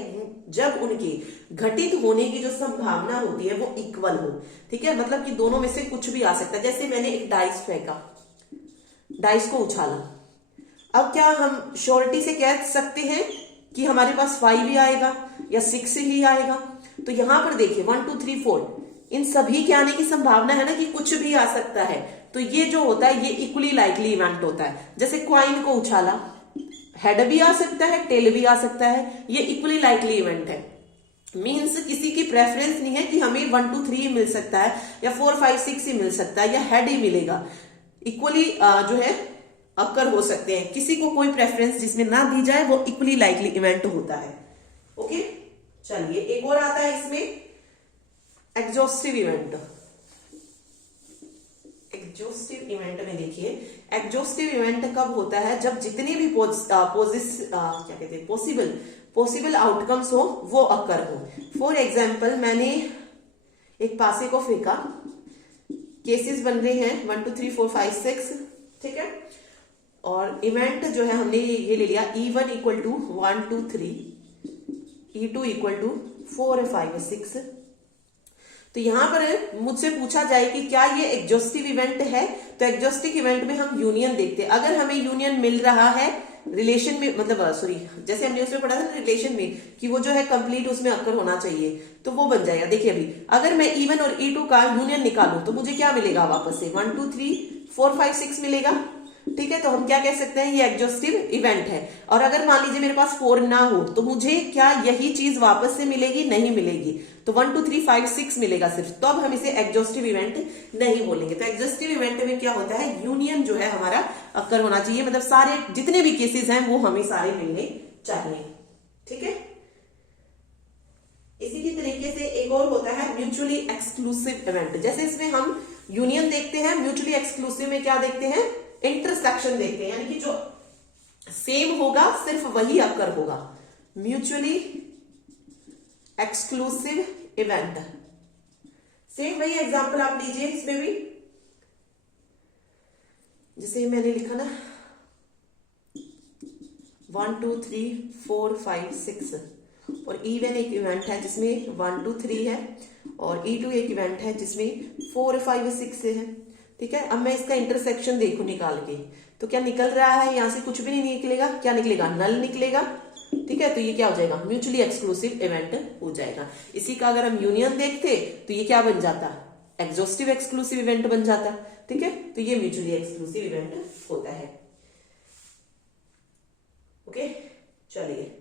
जब उनकी घटित होने की जो संभावना होती है वो इक्वल हो। ठीक है, मतलब कि दोनों में से कुछ भी आ सकता है। जैसे मैंने एक डाइस फेंका, डाइस को उछाला, अब क्या हम श्योरिटी से कह सकते हैं कि हमारे पास 5 ही आएगा या 6 ही आएगा? तो यहां पर देखिए 1 2 3 4 इन सभी के आने की संभावना है ना कि कुछ भी आ सकता है। तो ये जो होता है ये इक्वली लाइकली इवेंट होता है। जैसे क्वाइन को उछाला, हेड भी आ सकता है, टेल भी आ सकता है, ये इक्वली लाइकली इवेंट है। मीन्स किसी की प्रेफरेंस नहीं है कि हमें 1 2 3 मिल सकता है या 4 5 6 ही मिल सकता है या हेड ही मिलेगा। इक्वली जो है अक्कर हो सकते हैं, किसी को कोई प्रेफरेंस जिसमें ना दी जाए वो इक्वली लाइकली इवेंट होता है। ओके, चलिए एक और आता है इसमें एग्जॉस्टिव इवेंट। एग्जॉस्टिव इवेंट में देखिए, एग्जॉस्टिव इवेंट कब होता है, जब जितने भी पॉसिबल आउटकम्स हो वो अक्कर हो। फॉर एग्जाम्पल मैंने एक पासे को फेंका, केसेस बन रहे हैं 1 2 3 4 5 6। ठीक है, और इवेंट जो है हमने ये ले लिया E1 equal to 1 2 3, E2 equal to 4 5 6। तो यहां पर मुझसे पूछा जाए कि क्या ये एग्जॉस्टिव इवेंट है, तो एग्जॉस्टिव इवेंट में हम यूनियन देखते हैं। अगर हमें यूनियन मिल रहा है रिलेशन में, मतलब सॉरी, जैसे हमने उसमें पढ़ा था ना रिलेशन में कि वो जो है कंप्लीट उसमें अक्कर होना चाहिए, तो वो बन जाएगा। देखिए अभी अगर मैं E1 और E2 का यूनियन निकालूं तो मुझे क्या मिलेगा वापस से 1 2 3 4 5 6 मिलेगा। ठीक है, तो हम क्या कह सकते हैं, ये एग्जॉस्टिव इवेंट है। और अगर मान लीजिए मेरे पास 4 ना हो तो मुझे क्या यही चीज वापस से मिलेगी? नहीं मिलेगी। तो 1 2 3 5 6 मिलेगा सिर्फ, तो अब हम इसे एग्जॉस्टिव इवेंट नहीं बोलेंगे। तो एग्जॉस्टिव इवेंट में क्या होता है, यूनियन जो है हमारा अक्कर होना चाहिए, मतलब सारे जितने भी केसेस हैं वो हमें सारे मिलने चाहिए। ठीक है, इसी की तरीके से एक और होता है म्यूचुअली एक्सक्लूसिव इवेंट। जैसे इसमें हम यूनियन देखते हैं, म्यूचुअली एक्सक्लूसिव में क्या देखते हैं, इंटरसेक्शन देखते हैं, यानी कि जो सेम होगा सिर्फ वही अक्कर होगा। म्यूचुअली एक्सक्लूसिव इवेंट, सेम वही एग्जांपल आप लीजिए इसमें भी, जैसे मैंने लिखा ना 1 2 3 4 5 6, और E1 एक इवेंट है जिसमें 1 2 3 है, और E2 एक इवेंट है जिसमें 4 5 6 है। ठीक है, अब मैं इसका इंटरसेक्शन देखूं निकाल के, तो क्या निकल रहा है, यहां से कुछ भी नहीं निकलेगा, क्या निकलेगा, नल निकलेगा। ठीक है, तो ये क्या हो जाएगा, म्यूचुअली एक्सक्लूसिव इवेंट हो जाएगा। इसी का अगर हम यूनियन देखते तो ये क्या बन जाता, एग्जॉस्टिव एक्सक्लूसिव इवेंट बन जाता। ठीक है, तो ये म्यूचुअली एक्सक्लूसिव इवेंट होता है। ओके, चलिए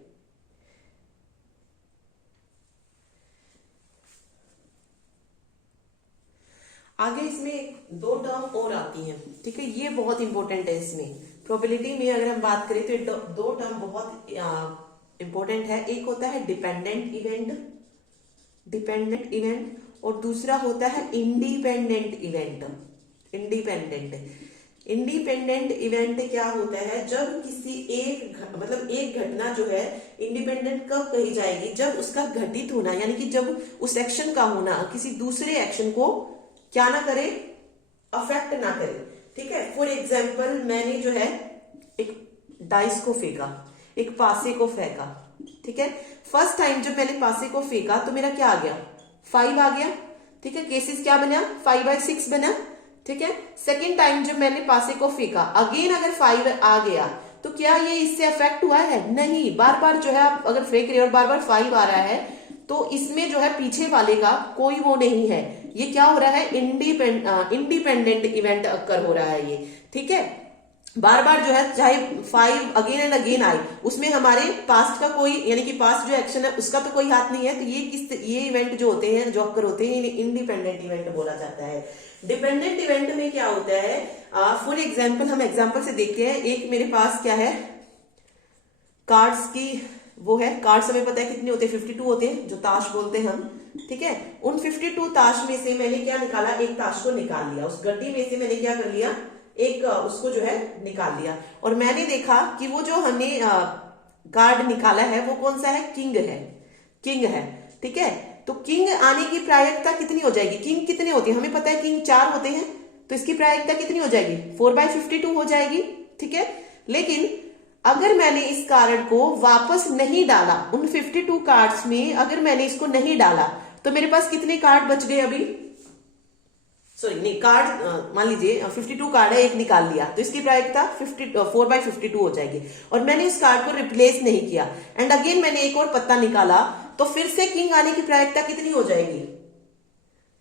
आगे इसमें 2 टर्म और आती हैं। ठीक है, ये बहुत इंपॉर्टेंट है। इसमें प्रोबेबिलिटी में अगर हम बात करें तो 2 टर्म बहुत इंपॉर्टेंट है। एक होता है डिपेंडेंट इवेंट, और दूसरा होता है इंडिपेंडेंट इवेंट। इंडिपेंडेंट इवेंट क्या होता है, जब किसी एक घटना जो है इंडिपेंडेंट कब कही जाएगी, जब उसका घटित होना, यानी कि जब उस एक्शन का होना किसी दूसरे एक्शन को क्या ना करे, अफेक्ट ना करे। ठीक है, फॉर एग्जाम्पल मैंने जो है एक डाइस को फेंका, एक पासे को फेंका। ठीक है, फर्स्ट टाइम जब मैंने पासे को फेंका तो मेरा क्या आ गया, 5 आ गया। ठीक है, केसेस क्या बना, 5/6 बना। ठीक है, सेकेंड टाइम जब मैंने पासे को फेंका, अगेन अगर 5 आ गया तो क्या ये इससे अफेक्ट हुआ है? नहीं। बार बार जो है आप अगर फेंक रहे हो और बार बार 5 आ रहा है तो इसमें जो है पीछे वाले का कोई वो नहीं है, ये क्या हो रहा है, इंडिपेंडेंट इवेंट अक्कर हो रहा है ये। ठीक है, बार बार जो है चाहे 5 अगेन एंड अगेन आए, उसमें हमारे पास्ट का कोई, यानी कि पास्ट जो एक्शन है उसका तो कोई हाथ नहीं है। तो ये इवेंट जो होते हैं, जो अक्कर होते हैं, इंडिपेंडेंट इवेंट बोला जाता है। डिपेंडेंट इवेंट में क्या होता है, फॉर एग्जाम्पल हम एग्जाम्पल से देखते हैं। एक मेरे पास क्या है, कार्ड्स की वो है, कार्ड्स हमें पता है कितने होते हैं, 52 होते हैं, जो ताश बोलते हैं हम। ठीक है, उन 52 ताश में से मैंने क्या निकाला, एक ताश को निकाल लिया। उस गड्डी में से मैंने क्या कर लिया, एक उसको जो है निकाल लिया, और मैंने देखा कि वो जो हमने कार्ड निकाला है वो कौन सा है, किंग है, किंग है। ठीक है, तो किंग आने की प्रायिकता कितनी हो जाएगी, किंग कितने होते हैं हमें पता है, किंग 4 होते हैं, तो इसकी प्रायिकता कितनी हो जाएगी, 4/52 हो जाएगी। ठीक है, लेकिन अगर मैंने इस कार्ड को वापस नहीं डाला, उन 52 कार्ड्स में अगर मैंने इसको नहीं डाला, तो मेरे पास कितने कार्ड बच गए अभी, सॉरी नहीं, कार्ड मान लीजिए 52 कार्ड है, एक निकाल लिया, तो इसकी प्रायिकता 4/52 हो जाएगी, और मैंने इस कार्ड को रिप्लेस नहीं किया, एंड अगेन मैंने एक और पत्ता निकाला, तो फिर से किंग आने की प्रायिकता कितनी हो जाएगी,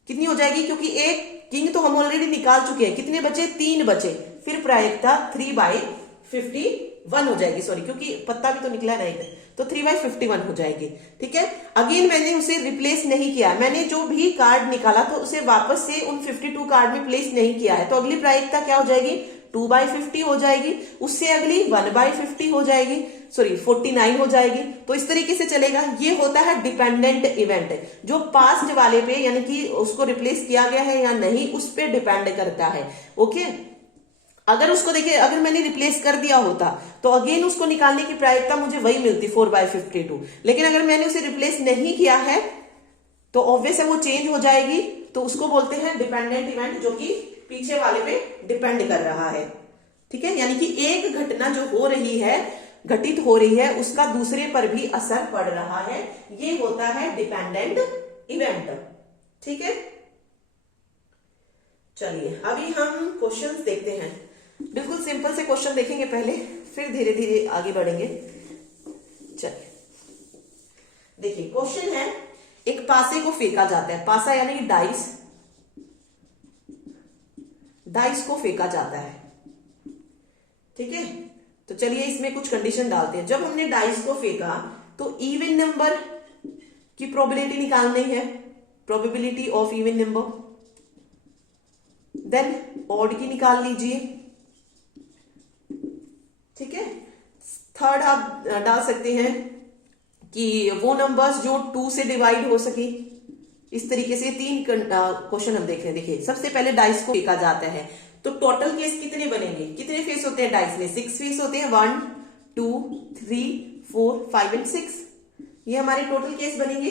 कितनी हो जाएगी, क्योंकि एक किंग तो हम ऑलरेडी निकाल चुके हैं, कितने बचे, 3 बचे, फिर प्रायिकता 3/51 हो जाएगी, सॉरी क्योंकि पत्ता भी तो निकला नहीं, तो 3/51 हो जाएगी। ठीक है, अगेन मैंने उसे रिप्लेस नहीं किया, मैंने जो भी कार्ड निकाला तो उसे वापस से उन 52 कार्ड में प्लेस नहीं किया है, तो अगली प्रायिकता क्या हो जाएगी, 2/50 हो जाएगी, उससे अगली 1/50 हो जाएगी, सॉरी 49 हो जाएगी। तो इस तरीके से चलेगा। ये होता है डिपेंडेंट इवेंट, जो पास्ट वाले पे यानी कि उसको रिप्लेस किया गया है या नहीं उस पे डिपेंड करता है। ओके, अगर उसको देखिए, अगर मैंने रिप्लेस कर दिया होता तो अगेन उसको निकालने की प्रायिकता मुझे वही मिलती 4/52, लेकिन अगर मैंने उसे रिप्लेस नहीं किया है तो ऑब्वियस है वो चेंज हो जाएगी, तो उसको बोलते हैं डिपेंडेंट इवेंट, जो कि पीछे वाले पे डिपेंड कर रहा है। ठीक है, यानी कि एक घटना जो हो रही है, घटित हो रही है, उसका दूसरे पर भी असर पड़ रहा है, ये होता है डिपेंडेंट इवेंट। ठीक है, चलिए अभी हम क्वेश्चंस देखते हैं। बिल्कुल सिंपल से क्वेश्चन देखेंगे पहले, फिर धीरे धीरे आगे बढ़ेंगे। चलिए देखिए, क्वेश्चन है, एक पासे को फेंका जाता है, पासा यानी कि डाइस, डाइस को फेंका जाता है। ठीक है, तो चलिए इसमें कुछ कंडीशन डालते हैं। जब हमने डाइस को फेंका तो इवन नंबर की प्रोबेबिलिटी निकालनी है, probability of even number, then odd की निकाल लीजिए। ठीक है, थर्ड आप डाल सकते हैं कि वो नंबर्स जो 2 से डिवाइड हो सके, इस तरीके से 3 क्वेश्चन हम देख रहे हैं। देखिए, सबसे पहले डाइस को फेंका जाता है, तो टोटल केस कितने बनेंगे, कितने फेस होते हैं डाइस में, 6 फेस होते हैं, 1 2 3 4 5 एंड 6, ये हमारे टोटल केस बनेंगे।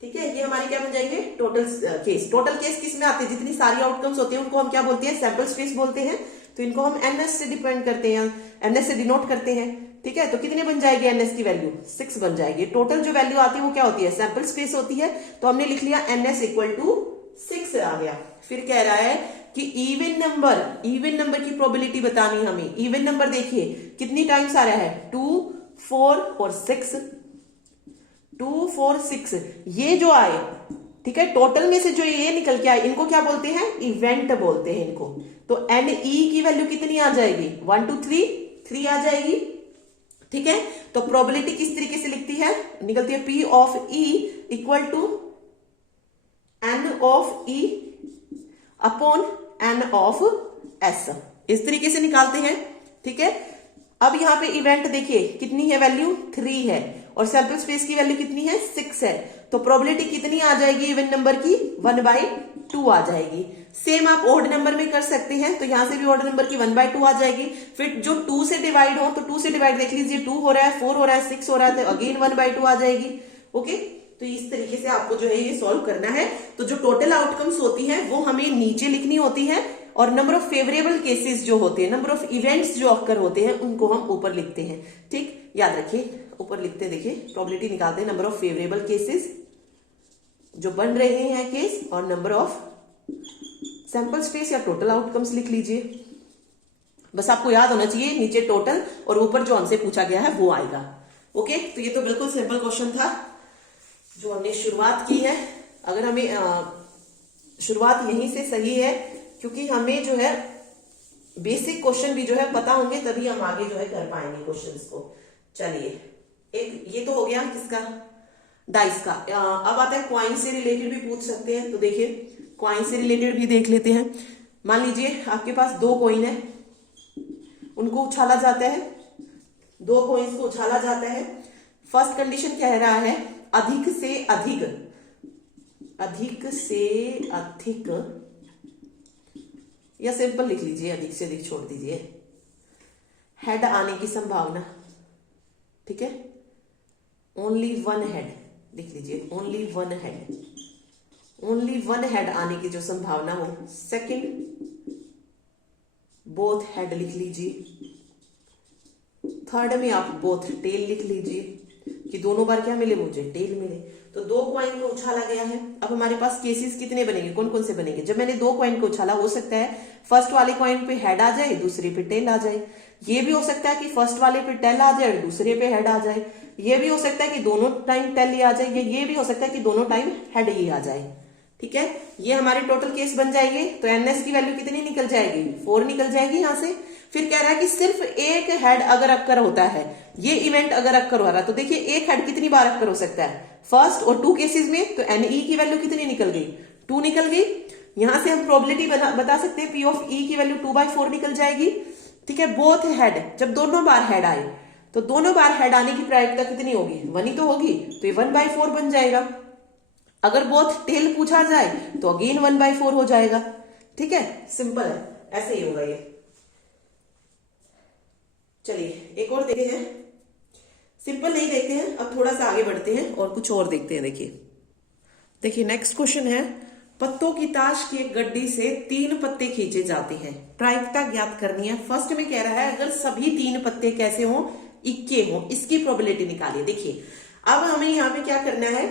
ठीक है, ये हमारे क्या बन जाएंगे, टोटल केस। टोटल केस किस में आते हैं, जितनी सारी आउटकम्स होते हैं उनको हम क्या बोलते हैं, सैंपल स्पेस बोलते हैं, तो इनको हम एनएस से डिपेंड करते हैं, एनएस से डिनोट करते हैं। ठीक है, तो कितने बन जाएगी एनएस की वैल्यू, 6 बन जाएगी। टोटल जो वैल्यू आती है वो क्या होती है, सैंपल स्पेस होती है, तो हमने लिख लिया एनएस इक्वल टू 6 आ गया। फिर कह रहा है कि इवन नंबर की प्रोबेबिलिटी बतानी हमें। इवन नंबर देखिए कितनी टाइम्स आ रहा है, 2 4 और 6, 2 4 6 ये जो आए, ठीक है, टोटल में से जो ये निकल के आए, इनको क्या बोलते हैं, इवेंट बोलते हैं इनको। तो एन ई की वैल्यू कितनी आ जाएगी, 1 2 3 आ जाएगी। ठीक है, तो प्रोबेबिलिटी किस तरीके से लिखती है, निकलती है P of E equal to N of E upon N of S, इस तरीके से निकालते हैं। ठीक है, अब यहां पे इवेंट देखिए कितनी है, वैल्यू 3 है, और सैंपल स्पेस की वैल्यू कितनी है, 6 है, तो प्रोबेबिलिटी कितनी आ जाएगी इवन नंबर की, 1/2 आ जाएगी। सेम आप ऑड नंबर में कर सकते हैं, तो यहां से भी ऑड नंबर की 1/2 आ जाएगी। फिर जो 2 से डिवाइड हो, तो 2 से डिवाइड देख लीजिए, 2 हो रहा है, 4 हो रहा है, 6 हो रहा है, तो अगेन 1/2 आ जाएगी। ओके, तो इस तरीके से आपको जो है ये सॉल्व करना है। तो जो टोटल आउटकम्स होती है वो हमें नीचे लिखनी होती है, और नंबर ऑफ फेवरेबल केसेस जो होते हैं, नंबर ऑफ इवेंट्स जो अक्कर होते हैं, उनको हम ऊपर लिखते हैं। ठीक, याद रखिए, ऊपर लिखते हैं, देखिए प्रोबेबिलिटी निकालते हैं, नंबर ऑफ फेवरेबल केसेस जो बन रहे हैं केस, और नंबर ऑफ सैंपल स्पेस या टोटल आउटकम्स लिख लीजिए। बस आपको याद होना चाहिए, नीचे टोटल और ऊपर जो हमसे पूछा गया है वो आएगा। ओके, तो ये तो बिल्कुल सिंपल क्वेश्चन था जो हमने शुरुआत की है। अगर हमें शुरुआत यहीं से सही है, क्योंकि हमें जो है बेसिक क्वेश्चन भी जो है पता होंगे, तभी हम आगे जो है कर पाएंगे क्वेश्चंस को। चलिए, एक ये तो हो गया किसका, डाइस का। अब आता है क्वाइन से रिलेटेड भी पूछ सकते हैं, तो देखिए क्वाइन से रिलेटेड भी देख लेते हैं। मान लीजिए आपके पास 2 कॉइन है, उनको उछाला जाता है, 2 कॉइन्स को उछाला जाता है। फर्स्ट कंडीशन कह रहा है अधिक से अधिक या सिंपल लिख लीजिए, अधिक से अधिक छोड़ दीजिए। हेड आने की संभावना, ठीक है, ओनली वन हेड लिख लीजिए, only one head, only one head आने की जो संभावना हो। सेकंड, बोथ हेड लिख लीजिए। थर्ड में आप बोथ टेल लिख लीजिए कि दोनों बार क्या मिले मुझे, टेल मिले। तो दो कॉइन को उछाला गया है। अब हमारे पास केसेस कितने बनेंगे, कौन कौन से बनेंगे? जब मैंने दो कॉइन को उछाला, हो सकता है फर्स्ट वाले कॉइन पे हेड आ जाए, दूसरे पे टेल आ जाए। ये भी हो सकता है कि फर्स्ट वाले पे टेल आ जाए और दूसरे पे हेड आ जाए। ये भी हो सकता है कि दोनों टाइम टेल ही आ जाए, ये भी हो सकता है कि दोनों टाइम हेड ही आ जाए। ठीक है, ये हमारे टोटल केस बन जाएंगे। तो एनएस की वैल्यू कितनी निकल जाएगी, 4 निकल जाएगी यहां से। फिर कह रहा है कि सिर्फ एक हेड अगर अक्कर होता है, ये इवेंट अगर अक्कर हो रहा है, तो देखिए एक हेड कितनी बार अक्कर हो सकता है, फर्स्ट और 2 केसेस में। तो एनई की वैल्यू कितनी निकल गई, 2 निकल गई। यहां से हम प्रोबेबिलिटी बता सकते हैं, पी ऑफ ई की वैल्यू 2/4 निकल जाएगी। ठीक है, बोथ हेड, जब दोनों बार हेड आए तो दोनों बार हेड आने की प्रायिकता कितनी होगी, 1 ही तो होगी, तो ये 1/4 बन जाएगा। अगर बोथ टेल पूछा जाए तो अगेन 1/4 हो जाएगा। ठीक है, सिंपल है, ऐसे ही होगा ये। चलिए एक और देखते हैं, सिंपल नहीं देखते हैं, अब थोड़ा सा आगे बढ़ते हैं और कुछ और देखते हैं। देखिए नेक्स्ट क्वेश्चन है, पत्तों की ताश की एक गड्डी से 3 पत्ते खींचे जाते हैं, प्रायिकता ज्ञात करनी है। फर्स्ट में कह रहा है अगर सभी 3 पत्ते कैसे हों, इक्के हों, इसकी प्रोबेबिलिटी निकालिए। देखिए अब हमें यहाँ पे क्या करना है,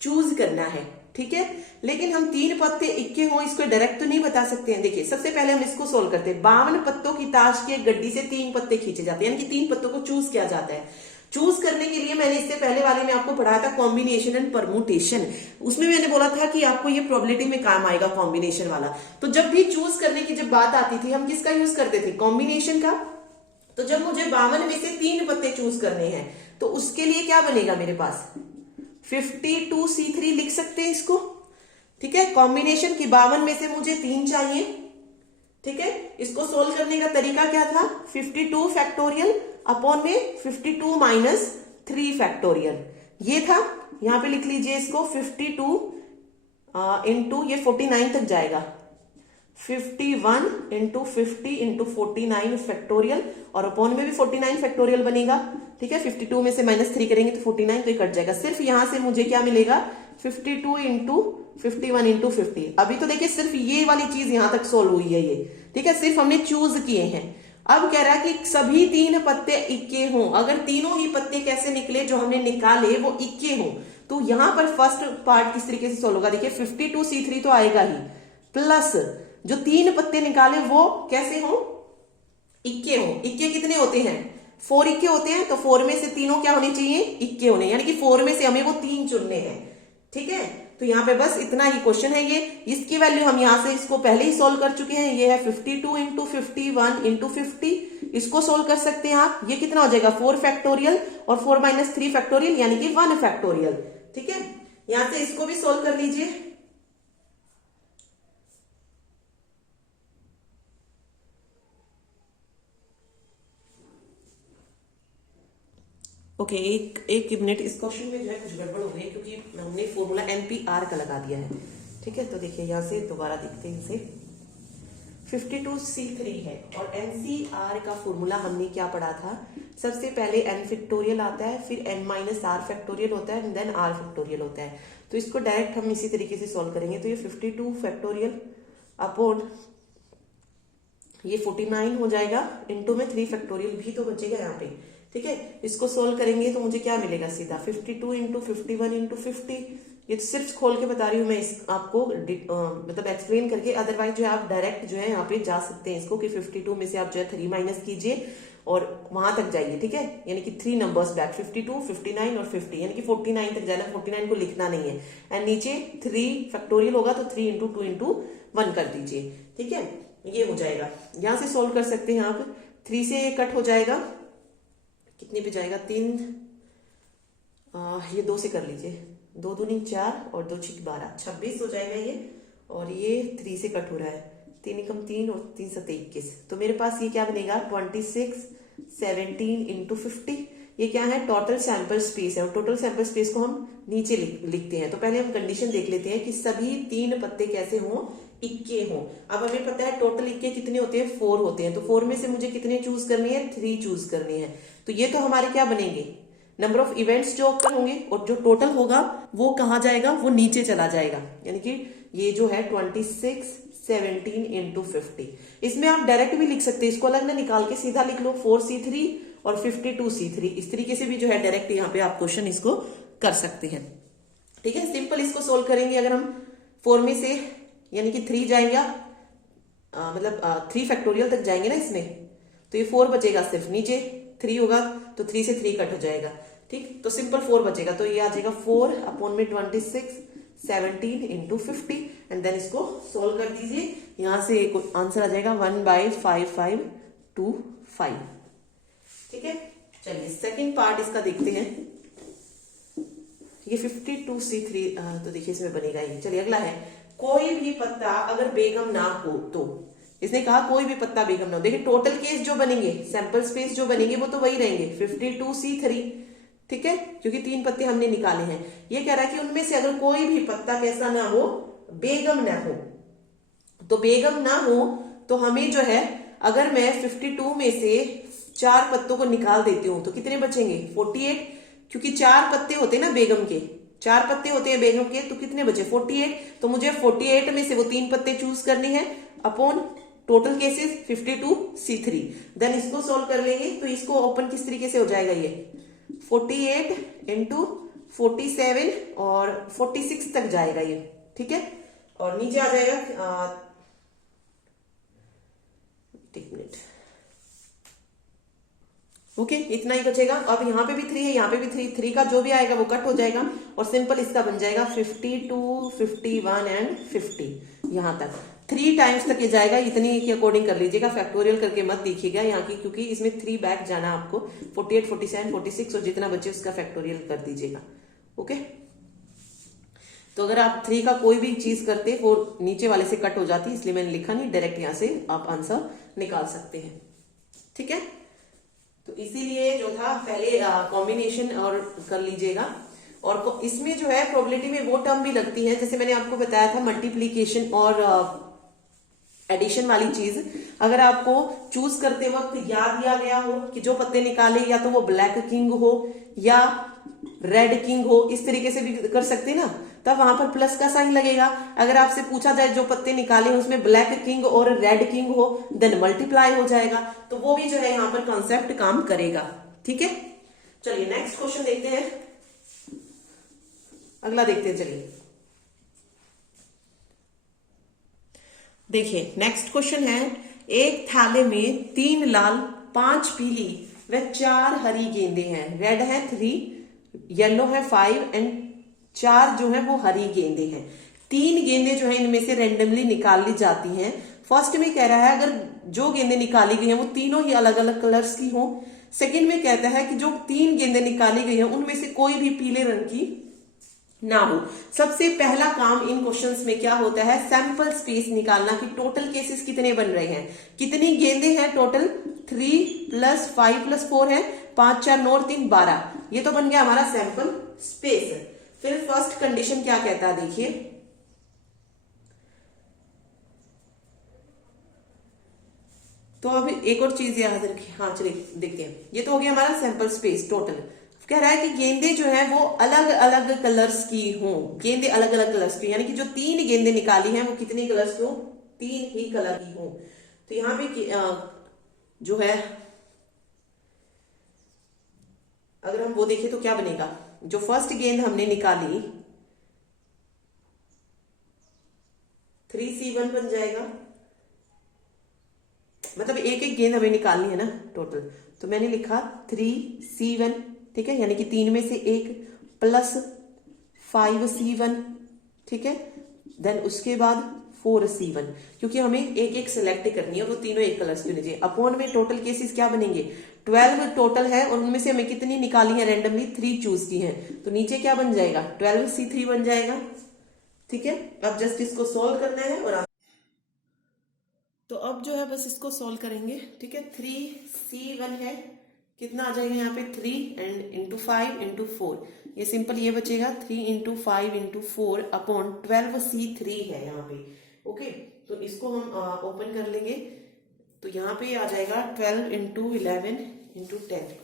चूज करना है। ठीक है, लेकिन हम 3 पत्ते इक्के हों इसको डायरेक्ट तो नहीं बता सकते हैं। देखिए सबसे पहले हम इसको सोल्व करते हैं। 52 पत्तों की ताश की एक गड्डी से 3 पत्ते खींचे जाते हैं, यानी कि 3 पत्तों को चूज किया जाता है। चूज करने के लिए मैंने इससे पहले वाले में आपको पढ़ाया था कॉम्बिनेशन एंड परमुटेशन। उसमें मैंने बोला था कि आपको ये प्रोबेबिलिटी में काम आएगा कॉम्बिनेशन वाला। तो जब भी चूज करने की जब बात आती थी, हम किसका यूज करते थे, कॉम्बिनेशन का। तो जब मुझे 52 में से 3 पत्ते चूज करने हैं तो उसके लिए क्या बनेगा मेरे पास, 52C3 लिख सकते हैं इसको। ठीक है, कॉम्बिनेशन की 52 में से मुझे 3 चाहिए। ठीक है, इसको सोल्व करने का तरीका क्या था, 52 फैक्टोरियल अपॉन में 52 माइनस 3 फैक्टोरियल, ये था। यहां पे लिख लीजिए इसको 52 इंटू ये 49 तक जाएगा, 51 इंटू 50 इंटू 49 फैक्टोरियल, और अपॉन में भी 49 फैक्टोरियल बनेगा। ठीक है, 52 में से -3 करेंगे तो 49, तो ये कट जाएगा। सिर्फ यहां से मुझे क्या मिलेगा, 52 इंटू 51 इंटू 50। अभी तो देखिए सिर्फ ये वाली चीज यहां तक सोल्व हुई है ये। ठीक है, सिर्फ हमने चूज किए हैं। अब कह रहा है कि सभी 3 पत्ते इक्के हों। अगर तीनों ही पत्ते कैसे निकले जो हमने निकाले वो इक्के हों, तो यहां पर फर्स्ट पार्ट किस तरीके से सोल्व होगा, देखिए 52C3 तो आएगा ही, प्लस जो 3 पत्ते निकाले वो कैसे हों, इक्के हों। इक्के कितने होते हैं, 4 इक्के होते हैं, तो 4 में से तीनों क्या होने चाहिए, इक्के होने, यानी कि 4 में से हमें वो 3 चुनने हैं। ठीक है, तो यहाँ पे बस इतना ही क्वेश्चन है ये। इसकी वैल्यू हम यहां से इसको पहले ही सोल्व कर चुके हैं। ये है 52 इंटू 51 इंटू 50, इसको सोल्व कर सकते हैं आप। ये कितना हो जाएगा, 4 फैक्टोरियल और 4 माइनस 3 फैक्टोरियल, यानी कि 1 फैक्टोरियल। ठीक है, यहां से इसको भी सोल्व कर लीजिए। ओके, एक मिनट, इस क्वेश्चन में जो है कुछ गड़बड़ हो गई क्योंकि हमने फॉर्मूला NPR का लगा दिया है। ठीक है, तो देखिए यहां से दोबारा देखते हैं इसे। 52C3 है और NCR का फॉर्मूला हमने क्या पढ़ा था, सबसे पहले n फैक्टोरियल आता है, फिर n-r फैक्टोरियल होता है, देन r फैक्टोरियल होता है। तो इसको डायरेक्ट हम इसी तरीके से सॉल्व करेंगे। तो ये 52 फैक्टोरियल अपॉन ये 49 हो जाएगा, इंटू में 3 फैक्टोरियल भी तो बचेगा यहाँ पे। ठीक है, इसको सोल्व करेंगे तो मुझे क्या मिलेगा, सीधा 52 इंटू 51 इंटू 50। ये तो सिर्फ खोल के बता रही हूँ मैं इस आपको, मतलब एक्सप्लेन करके। अदरवाइज जो है आप डायरेक्ट जो है यहाँ पे जा सकते हैं इसको कि 52 में से आप जो है 3 माइनस कीजिए और वहां तक जाइए। ठीक है, यानी कि 3 नंबर्स बैक, 52, 59 और 50, यानी कि 49 तक जाना। 49 को लिखना नहीं है, एंड नीचे 3 फैक्टोरियल होगा तो 3 इंटू 2 इंटू 1 कर दीजिए। ठीक है, ये हो जाएगा। यहां से सोल्व कर सकते हैं आप, 3 से ये कट हो जाएगा, कितने पे जाएगा, 3, ये 2 से कर लीजिए, 2 दूनी 4 और 2 6 12, 26 हो जाएगा ये। और ये 3 से कट हो रहा है, 3 एकम 3 और 3 7 21। तो मेरे पास ये क्या बनेगा, 26 17 इंटू 50। ये क्या है, टोटल सैंपल स्पेस है, और टोटल सैंपल स्पेस को हम नीचे लिखते हैं। तो पहले हम कंडीशन देख लेते हैं कि सभी 3 पत्ते कैसे हों, इक्के हो। अब हमें पता है टोटल इक्के कितने होते हैं, 4 होते हैं। तो 4 में से मुझे कितने चूज करनी है, 3 चूज करनी है। तो ये तो हमारे क्या बनेंगे, नंबर ऑफ इवेंट्स जो ओपन होंगे, और जो टोटल होगा वो कहाँ जाएगा, वो नीचे चला जाएगा। यानी कि ये जो है 26 17 इंटू 50। इसमें आप डायरेक्ट भी लिख सकते हैं, इसको अलग ना निकाल के सीधा लिख लो 4C3 और 52C3। इस तरीके से भी जो है डायरेक्ट यहाँ पे आप क्वेश्चन इसको कर सकते हैं। ठीक है, सिंपल इसको सोल्व करेंगे। अगर हम 4 में से यानी कि 3 जाएगा, मतलब 3 फैक्टोरियल तक जाएंगे ना इसमें, तो ये 4 बचेगा, सिर्फ नीचे 3 होगा तो 3 से 3 कट हो जाएगा। ठीक, तो सिंपल 4 बचेगा। तो ये आ जाएगा 4 अपॉन में 26 17 इंटू 50 एंड देन इसको सोल्व कर दीजिए। यहां से आंसर आ जाएगा 1/5525। ठीक है, चलिए सेकंड पार्ट इसका देखते हैं। ये 52C3 तो देखिए इसमें बनेगा ये। चलिए अगला है, कोई भी पत्ता अगर बेगम ना हो तो। इसने कहा कोई भी पत्ता बेगम ना हो। देखिए टोटल केस जो बनेंगे, सैंपल स्पेस जो बनेंगे वो तो वही रहेंगे 52C3। ठीक है, क्योंकि 3 पत्ते हमने निकाले हैं। ये कह रहा है कि उनमें से अगर कोई भी पत्ता कैसा ना हो, बेगम ना हो। तो बेगम ना हो तो हमें जो है, अगर मैं 52 में से 4 पत्तों को निकाल देती हूं तो कितने बचेंगे, 48। क्योंकि 4 पत्ते होते हैं ना बेगम के, 4 पत्ते होते हैं बेगम के, तो कितने बचे 48। तो मुझे 48 में से वो 3 पत्ते चूज करने हैं upon total cases 52C3। Then इसको सोल्व कर लेंगे। तो इसको ओपन किस तरीके से हो जाएगा, ये 48 इंटू 47 और 46 तक जाएगा ये। ठीक है, और नीचे आ जाएगा एक मिनट, ओके इतना ही बचेगा। अब यहाँ पे भी 3 है, यहाँ पे भी 3 का जो भी आएगा वो कट हो जाएगा और सिंपल इसका बन जाएगा 52 51 एंड 50। यहाँ तक 3 टाइम्स तक ये जाएगा। इतनी के अकॉर्डिंग कर लीजिएगा, फैक्टोरियल करके मत देखिएगा यहाँ की, क्योंकि इसमें 3 बैक जाना आपको। 48 47 46 और जितना बचे उसका फैक्टोरियल कर दीजिएगा। ओके, तो अगर आप 3 का कोई भी चीज करते वो नीचे वाले से कट हो जाती, इसलिए मैंने लिखा नहीं, डायरेक्ट यहाँ से आप आंसर निकाल सकते हैं। ठीक है, तो इसीलिए जो था पहले कॉम्बिनेशन और कर लीजिएगा। और इसमें जो है प्रोबेबिलिटी में वो टर्म भी लगती है, जैसे मैंने आपको बताया था मल्टीप्लीकेशन और एडिशन वाली चीज। अगर आपको चूज करते वक्त याद दिया गया हो कि जो पत्ते निकाले या तो वो ब्लैक किंग हो या रेड किंग हो, इस तरीके से भी कर सकते हैं ना, तब वहां पर प्लस का साइन लगेगा। अगर आपसे पूछा जाए जो पत्ते निकाले उसमें ब्लैक किंग और रेड किंग हो, देन मल्टीप्लाई हो जाएगा। तो वो भी जो है यहाँ पर कॉन्सेप्ट काम करेगा। ठीक है, चलिए नेक्स्ट क्वेश्चन देखते हैं, अगला देखते हैं। चलिए देखिए नेक्स्ट क्वेश्चन है, एक थाले में 3 लाल 5 पीली व 4 हरी गेंदें हैं। रेड है 3, येलो है 5 एंड 4 जो है वो हरी गेंदें हैं। 3 गेंदें जो है इनमें से रेंडमली निकाल ली जाती हैं। फर्स्ट में कह रहा है अगर जो गेंदें निकाली गई हैं वो तीनों ही अलग अलग कलर्स की हों। सेकंड में कहता है कि जो 3 गेंदें निकाली गई हैं उनमें से कोई भी पीले रंग की ना हो। सबसे पहला काम इन क्वेश्चंस में क्या होता है, सैंपल स्पेस निकालना कि टोटल केसेस कितने बन रहे हैं, कितनी गेंदें हैं टोटल, 3 + 5 + 4 है, 5 4 9 3 12। ये तो बन गया हमारा सैंपल स्पेस। फिर फर्स्ट कंडीशन क्या कहता है देखिए, तो अभी एक और चीज याद रखिए। हाँ चलिए देखते हैं, ये तो हो गया हमारा सैंपल स्पेस टोटल। कह रहा है कि गेंदें जो है वो अलग अलग कलर्स की हों। गेंदें अलग अलग कलर्स की, यानी कि जो 3 गेंदें निकाली हैं वो कितने कलर्स की हो, 3 ही कलर की हों। तो यहाँ पे जो है अगर हम वो देखें तो क्या बनेगा, जो फर्स्ट गेंद हमने निकाली 3C1 बन जाएगा। मतलब एक एक गेंद हमें निकालनी है ना टोटल, तो मैंने लिखा 3C1। ठीक है, यानी कि 3 में से 1 प्लस 5C1। ठीक है, देन उसके बाद 4C1, क्योंकि हमें एक एक सिलेक्ट करनी है, वो तीनों एक कलर्स की होनी चाहिए। अपॉन में टोटल केसेस क्या बनेंगे, 12 टोटल है और उनमें से हमें कितनी निकाली है रेंडमली, 3 चूज की है। तो नीचे क्या बन जाएगा, 12C3 बन जाएगा। ठीक है, अब जस्ट इसको सोल्व करना है और तो अब जो है बस इसको सोल्व करेंगे। ठीक है, 3C1 है, कितना आ जाएगा यहाँ पे 3 एंड इंटू 5 इंटू 4। ये बचेगा 3 × 5 × 4 अपॉन 12C3 है यहाँ पे। ओके, तो इसको हम ओपन कर लेंगे। तो यहाँ पे आ जाएगा 12 इंटू 11 इंटू 10।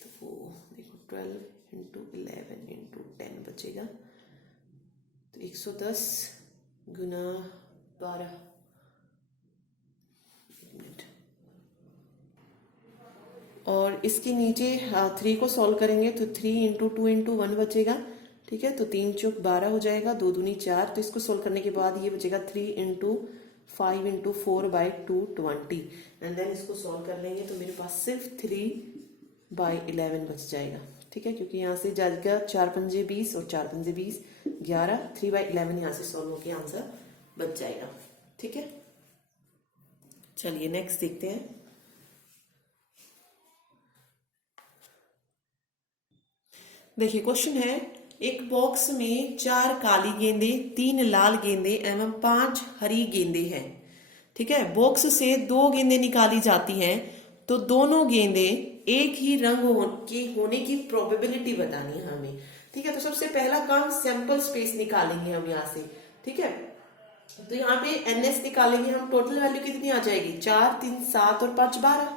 तो वो देखो 12 इंटू 11 इंटू 10 बचेगा, तो 110 गुना 12। और इसके नीचे 3 को सॉल्व करेंगे तो 3 इंटू 2 इंटू 1 बचेगा। ठीक है, तो 3 चौक 12 हो जाएगा, 2 दूनी 4। तो इसको सॉल्व करने के बाद ये बचेगा 3 इंटू 5 इंटू 4/2 20। एंड देन इसको सॉल्व कर लेंगे तो मेरे पास सिर्फ 3/11 बच जाएगा। ठीक है, क्योंकि यहाँ से जाएगा 4 पंजे 20 और 4 पंजे 20 11, 3/11 यहाँ से सॉल्व होकर आंसर बच जाएगा। ठीक है, चलिए नेक्स्ट देखते हैं। देखिए क्वेश्चन है, एक बॉक्स में 4 काली गेंदे, 3 लाल गेंदे एवं 5 हरी गेंदे हैं। ठीक है, बॉक्स से 2 गेंदे निकाली जाती हैं, तो दोनों गेंदे एक ही रंग के होने की प्रोबेबिलिटी बतानी है हमें। ठीक है, तो सबसे पहला काम सैंपल स्पेस निकालेंगे हम यहाँ से। ठीक है, तो यहाँ पे NS निकालेंगे हम, टोटल वैल्यू कितनी आ जाएगी, 4 3 7 और 5 12।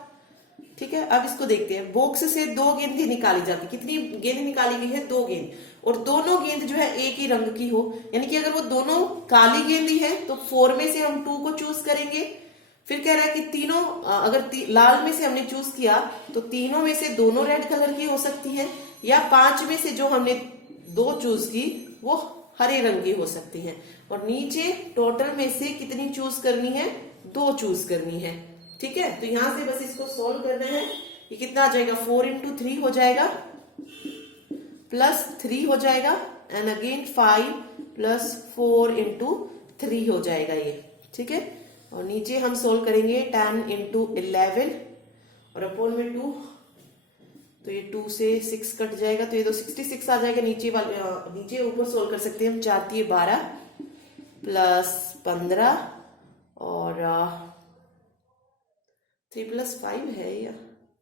ठीक है, अब इसको देखते हैं। बॉक्स से 2 गेंदें निकाली जाती, कितनी गेंदें निकाली गई है, 2 गेंद, और दोनों गेंद जो है एक ही रंग की हो, यानी कि अगर वो दोनों काली गेंदी है तो 4 में से हम 2 को चूज करेंगे। फिर कह रहा है कि तीनों अगर लाल में से हमने चूज किया तो तीनों में से दोनों रेड कलर की हो सकती है, या 5 में से जो हमने 2 चूज की वो हरे रंग की हो सकती है, और नीचे टोटल में से कितनी चूज करनी है, 2 चूज करनी है। ठीक है, तो यहां से बस इसको सॉल्व करना है। ये कितना आ जाएगा, 4 इंटू 3 हो जाएगा, प्लस 3 हो जाएगा, एंड अगेन 5 प्लस 4 इंटू 3 हो जाएगा ये। ठीक है, और नीचे हम सॉल्व करेंगे 10 इंटू 11 और अपॉन में 2, तो ये 2 से 6 कट जाएगा, तो ये तो 66 आ जाएगा। नीचे वाले नीचे ऊपर सॉल्व कर सकते हैं हम, 4 3 12 प्लस 15 और 3 प्लस 5 है या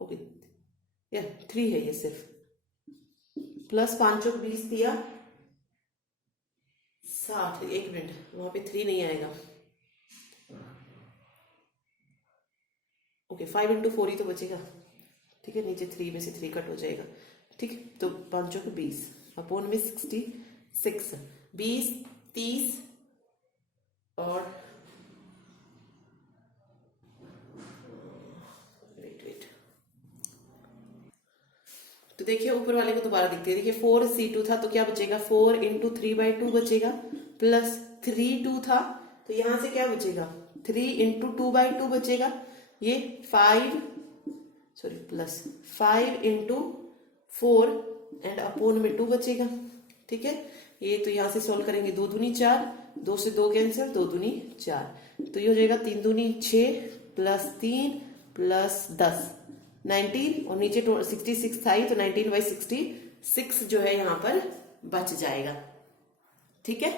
ओके, या 3 है ये सिर्फ, प्लस 5 चौक 20 दिया 60। 1 मिनट, वहां पे 3 नहीं आएगा। ओके, 5 इंटू 4 ही तो बचेगा। ठीक है, नीचे 3 में से 3 कट हो जाएगा। ठीक है, तो 5 चौक 20 अपॉन में 66, 20 30 और तो देखिए ऊपर वाले को दोबारा देखते हैं। देखिए 4C2 था तो क्या बचेगा, 4 इंटू 3/2 बचेगा, प्लस 3 2 था तो यहां से क्या बचेगा, 3 इंटू 2/2 बचेगा, ये 5 इंटू 4 एंड अपॉन में 2 बचेगा। ठीक है, ये तो यहां से सॉल्व करेंगे, 2 दूनी 4, 2 से 2 कैंसिल, 2 दूनी 4, तो ये हो जाएगा 3 दूनी 6 प्लस 3 प्लस 10 19, और नीचे 66 था ही तो 19/66 जो है यहाँ पर बच जाएगा। ठीक है,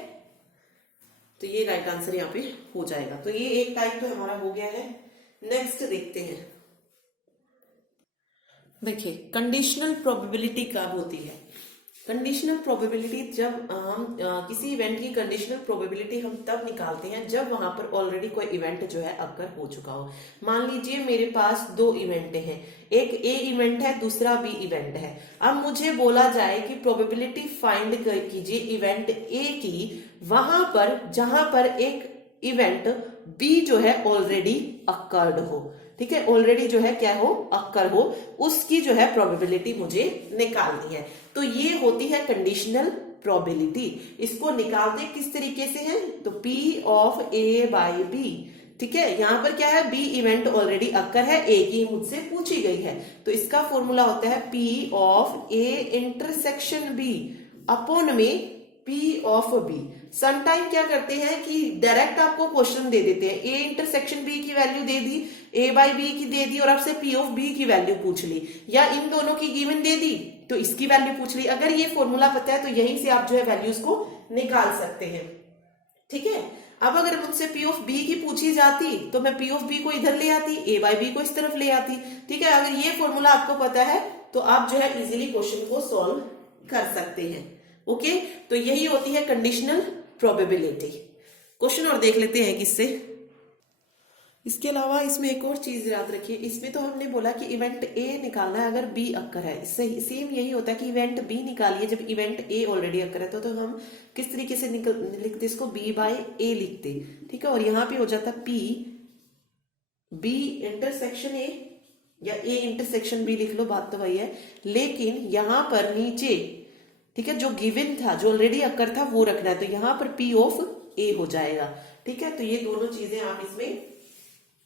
तो ये राइट आंसर यहाँ पे हो जाएगा। तो ये एक टाइप तो हमारा हो गया है। नेक्स्ट देखते हैं। देखिए कंडीशनल प्रोबेबिलिटी कब होती है। कंडीशनल प्रोबेबिलिटी जब हम किसी इवेंट की कंडीशनल प्रोबेबिलिटी हम तब निकालते हैं जब वहां पर ऑलरेडी कोई इवेंट जो है अकर हो चुका हो। मान लीजिए मेरे पास 2 इवेंट हैं, एक ए इवेंट है, दूसरा बी इवेंट है। अब मुझे बोला जाए कि प्रोबेबिलिटी फाइंड कीजिए इवेंट ए की, वहां पर जहां पर एक इवेंट बी जो है ऑलरेडी अकर्ड हो। ठीक है, ऑलरेडी जो है क्या हो, अक्कर हो, उसकी जो है प्रोबेबिलिटी मुझे निकालनी है। तो ये होती है कंडीशनल प्रोबेबिलिटी। इसको निकालते किस तरीके से है, तो P of A by B। ठीक है, यहां पर क्या है, B इवेंट ऑलरेडी अक्कर है, A की मुझसे पूछी गई है, तो इसका फॉर्मूला होता है P of A intersection B upon में P ऑफ B। समटाइम क्या करते हैं कि डायरेक्ट आपको क्वेश्चन दे देते हैं, A इंटरसेक्शन B की value they the, A by B की दे दी और आपसे P ऑफ B की वैल्यू पूछ ली, या इन दोनों की गिवन दे दी तो इसकी वैल्यू पूछ ली। अगर ये फॉर्मूला पता है तो यहीं से आप जो है वैल्यूज को निकाल सकते हैं। ठीक है, अब अगर मुझसे P ऑफ B की पूछी जाती तो मैं P ऑफ B को इधर ले आती, A बाई B को इस तरफ ले आती। ठीक है, अगर ये फॉर्मूला आपको पता है तो आप जो है इजीली क्वेश्चन को सॉल्व कर सकते हैं। ओके, तो यही होती है कंडीशनल प्रोबेबिलिटी। क्वेश्चन और देख लेते हैं किससे। इसके अलावा इसमें एक और चीज याद रखिए, इसमें तो हमने बोला कि इवेंट ए निकालना है अगर बी अक्कर है, सेम यही होता है कि इवेंट बी निकालिए जब इवेंट ए ऑलरेडी अक्कर है। तो हम किस तरीके से लिखते इसको, बी बाय ए लिखते, ठीक है। और यहाँ पे हो जाता पी बी इंटरसेक्शन ए या ए इंटरसेक्शन बी लिख लो, बात तो वही है। लेकिन यहां पर नीचे, ठीक है, जो गिवन था, जो ऑलरेडी अक्कर था वो रखना है, तो यहां पर पी ऑफ ए हो जाएगा, ठीक है। तो ये दोनों चीजें आप इसमें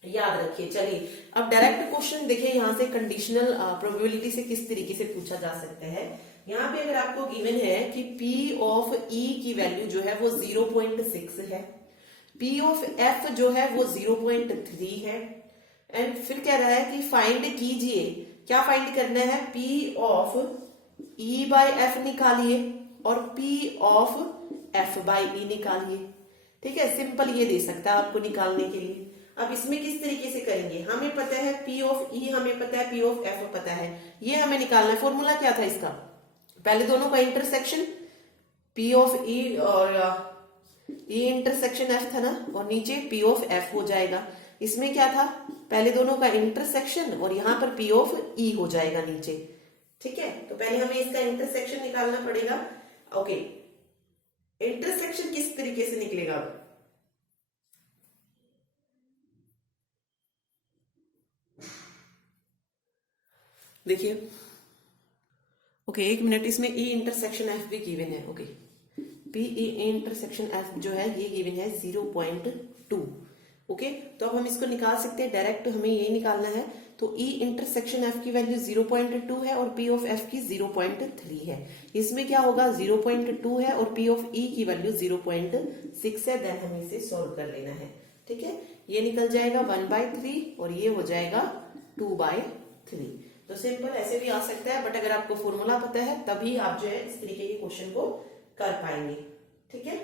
याद रखिए। चलिए अब डायरेक्ट क्वेश्चन देखिए, यहां से कंडीशनल प्रोबेबिलिटी से किस तरीके से पूछा जा सकता है। यहाँ पे अगर आपको गिवन है कि P ऑफ E की वैल्यू जो है वो 0.6 है, P ऑफ F जो है वो 0.3 है, एंड फिर कह रहा है कि फाइंड कीजिए, क्या फाइंड करना है, P of E by F निकालिए और P of F by E निकालिए, ठीक है। सिंपल ये दे सकता है आपको निकालने के लिए। अब इसमें किस तरीके से करेंगे, हमें पता है P ऑफ E, हमें पता है P ऑफ F पता है, ये हमें निकालना है। फॉर्मूला क्या था इसका, पहले दोनों का इंटरसेक्शन P ऑफ E और E इंटरसेक्शन F था ना, और नीचे P ऑफ F हो जाएगा। इसमें क्या था, पहले दोनों का इंटरसेक्शन और यहां पर P ऑफ E हो जाएगा नीचे, ठीक है। तो पहले हमें इसका इंटरसेक्शन निकालना पड़ेगा। ओके, इंटरसेक्शन किस तरीके से निकलेगा, देखिए। ओके, एक मिनट, इसमें E इंटरसेक्शन F भी गिवन है। Okay, P E intersection F जो है ये गिवन है 0.2। ओके, तो अब हम इसको निकाल सकते हैं डायरेक्ट, हमें ये निकालना है। तो E इंटरसेक्शन F की वैल्यू 0.2 है और P ऑफ F की 0.3 है। इसमें क्या होगा, 0.2 है और P ऑफ E की वैल्यू 0.6 है। देन हमें इसे सॉल्व कर लेना है, ठीक है। ये निकल जाएगा 1/3 और ये हो जाएगा 2/3। तो सिंपल ऐसे भी आ सकता है, बट अगर आपको फॉर्मूला पता है तभी आप जो है इस तरीके के क्वेश्चन को कर पाएंगे, ठीक है।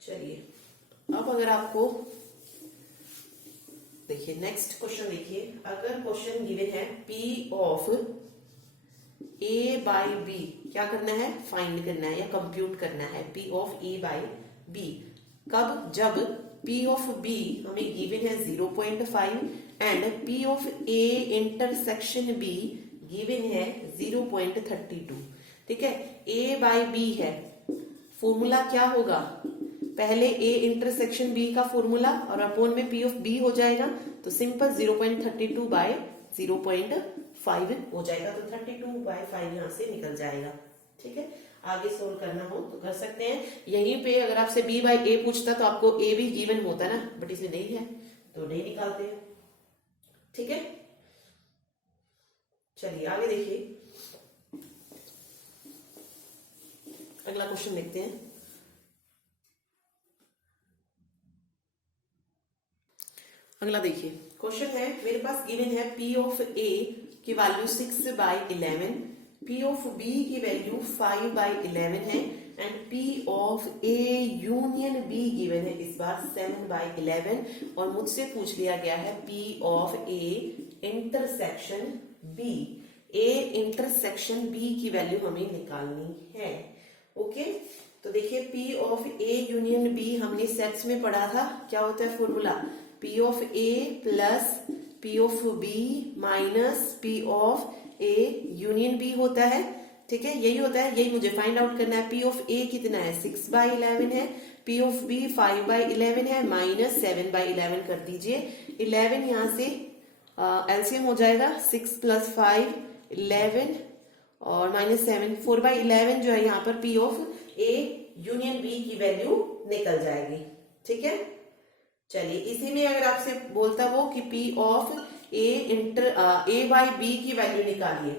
चलिए अब अगर आपको देखिए नेक्स्ट क्वेश्चन देखिए, अगर क्वेश्चन गिवन है P of A bye B, क्या करना है, फाइंड करना है या कंप्यूट करना है P of A bye B। कब, जब P ऑफ B हमें गिवन है 0.5 and P of A intersection B given है 0.32, ठीक है। A बाय B है, फॉर्मूला क्या होगा, पहले A इंटरसेक्शन B का फॉर्मूला और अपोन में P ऑफ B हो जाएगा, तो सिंपल 0.32 बाय 0.5 हो जाएगा। तो 32/5 यहां से निकल जाएगा, ठीक है। आगे सोल्व करना हो तो कर सकते हैं। यहीं पे अगर आपसे B बाय A पूछता तो आपको A भी गिवन होता ना, बट इसमें नहीं है तो नहीं निकालते हैं, ठीक है। चलिए आगे देखिए, अगला क्वेश्चन देखते हैं। अगला देखिए, क्वेश्चन है मेरे पास गिवन है P ऑफ A की वैल्यू 6/11, P ऑफ B की वैल्यू 5/11 है and P of A union B given है इस बार 7/11, और मुझसे पूछ लिया गया है P of A intersection B। A intersection B की वैल्यू हमें निकालनी है। ओके, तो देखिए P of A union B हमने सेट्स में पढ़ा था, क्या होता है formula, P of A plus P of B minus P of A union B होता है, ठीक है। यही होता है, यही मुझे फाइंड आउट करना है। P ऑफ A कितना है, 6/11 है, P ऑफ B 5/11 है, माइनस 7/11 कर दीजिए। 11 यहां से एलसीएम हो जाएगा, 6 + 5 11 और माइनस 7, 4/11 जो है यहाँ पर P of A union B की वैल्यू निकल जाएगी, ठीक है। चलिए इसी में अगर आपसे बोलता वो कि P of A bye B की वैल्यू निकालिए,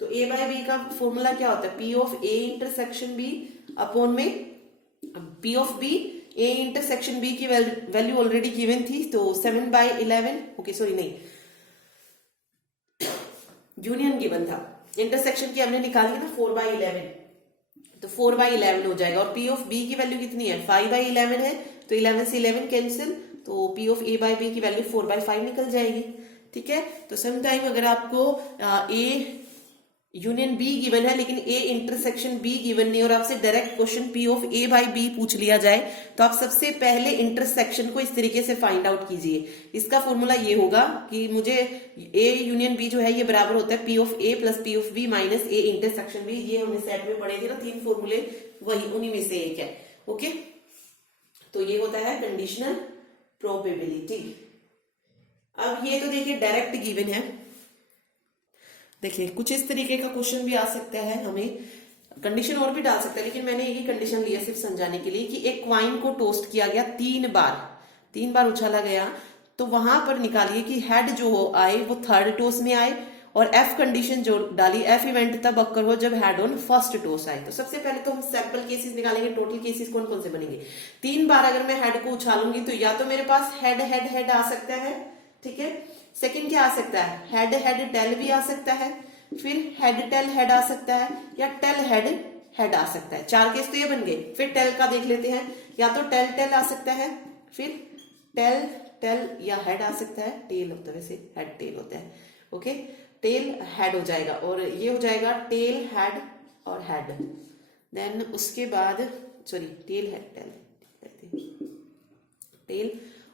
तो A बाय B का फॉर्मूला क्या होता है, P of A intersection B upon में P of B A intersection B की वैल्यू ऑलरेडी गिवन थी, तो 7/11, ओके सॉरी नहीं, यूनियन गिवन था, इंटरसेक्शन की हमने निकाली ना 4/11, तो 4/11 हो जाएगा। और P ऑफ B की वैल्यू कितनी है, 5/11 है, तो 11 से 11 कैंसिल, तो P of A bye B की वैल्यू 4/5 निकल जाएगी, ठीक है। तो समटाइम अगर आपको A यूनियन बी गिवन है लेकिन ए इंटरसेक्शन बी गिवन नहीं, और आपसे direct question P of A by B पूछ लिया जाए तो आप सबसे पहले इंटरसेक्शन को इस तरीके से फाइंड आउट कीजिए। इसका फॉर्मूला ये होगा कि मुझे ए यूनियन बी जो है ये बराबर होता है P of A plus P of B minus A intersection B. ये हमने सेट में पढ़े थे ना, 3 फॉर्मूले, वही उन्हीं में से एक है। ओके, तो ये होता है कंडीशनल प्रोबेबिलिटी। अब ये तो देखिए डायरेक्ट गिवन है। देखिए कुछ इस तरीके का क्वेश्चन भी आ सकता है, हमें कंडीशन और भी डाल सकता है, लेकिन मैंने यही कंडीशन लिया सिर्फ समझाने के लिए कि एक क्वाइन को टोस्ट किया गया 3 बार उछाला गया, तो वहां पर निकालिए कि हेड जो हो आए वो थर्ड टॉस में आए, और एफ कंडीशन जो डाली, एफ इवेंट तब अक्कर हो जब हेड ऑन फर्स्ट टॉस आए। तो सबसे पहले तो हम सैंपल केसेस निकालेंगे, टोटल केसेस कौन कौन से बनेंगे। 3 बार अगर मैं हेड को उछालूंगी तो या तो मेरे पास हेड हेड हेड आ सकता है, ठीक है। सेकंड क्या आ सकता है, हेड हेड टेल भी आ सकता है, फिर हेड टेल हेड आ सकता है, या टेल हेड हेड आ सकता है। 4 केस तो ये बन गए। फिर टेल का देख लेते हैं, या तो टेल टेल आ सकता है, फिर टेल टेल या हेड आ सकता है, टेल होता है, वैसे हेड टेल होता है। ओके, टेल हेड हो जाएगा, और ये हो जाएगा टेल हेड और हेड। देन उसके बाद सॉरी टेल हेड टेल,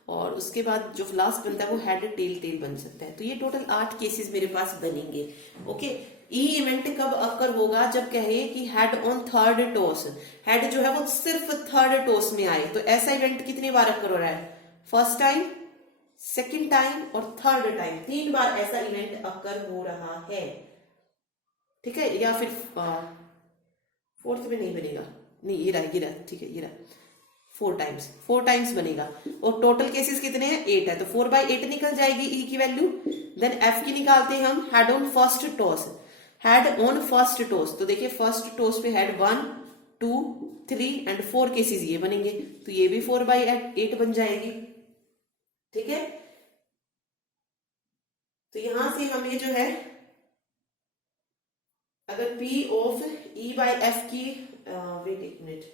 और उसके बाद जो लास्ट बनता है वो हेड टेल टेल बन सकता है। तो ये टोटल 8 केसेस मेरे पास बनेंगे। ओके, ई इवेंट कब अकर होगा, जब कहे कि head on third toss, head जो है वो सिर्फ थर्ड टॉस में आए। तो ऐसा इवेंट कितनी बार अकर हो रहा है, फर्स्ट टाइम, सेकंड टाइम और थर्ड टाइम, 3 बार ऐसा इवेंट अकर हो रहा है, ठीक है। या फिर फोर्थ में नहीं बनेगा, नहीं ये रहा, ठीक है, ये रहा 4 टाइम्स बनेगा। और टोटल केसेस कितने हैं, 8 है, तो 4/8 निकल जाएगी ई की वैल्यू। देन एफ की निकालते हैं हम, head on first toss, head on first toss. तो देखिए फर्स्ट टॉस पे हेड 1 2 3 एंड 4 केसेस ये बनेंगे, तो ये भी 4/8 बन जाएगी, ठीक है। तो यहां से हम ये जो है अगर P of E by F की वेट एक मिनट,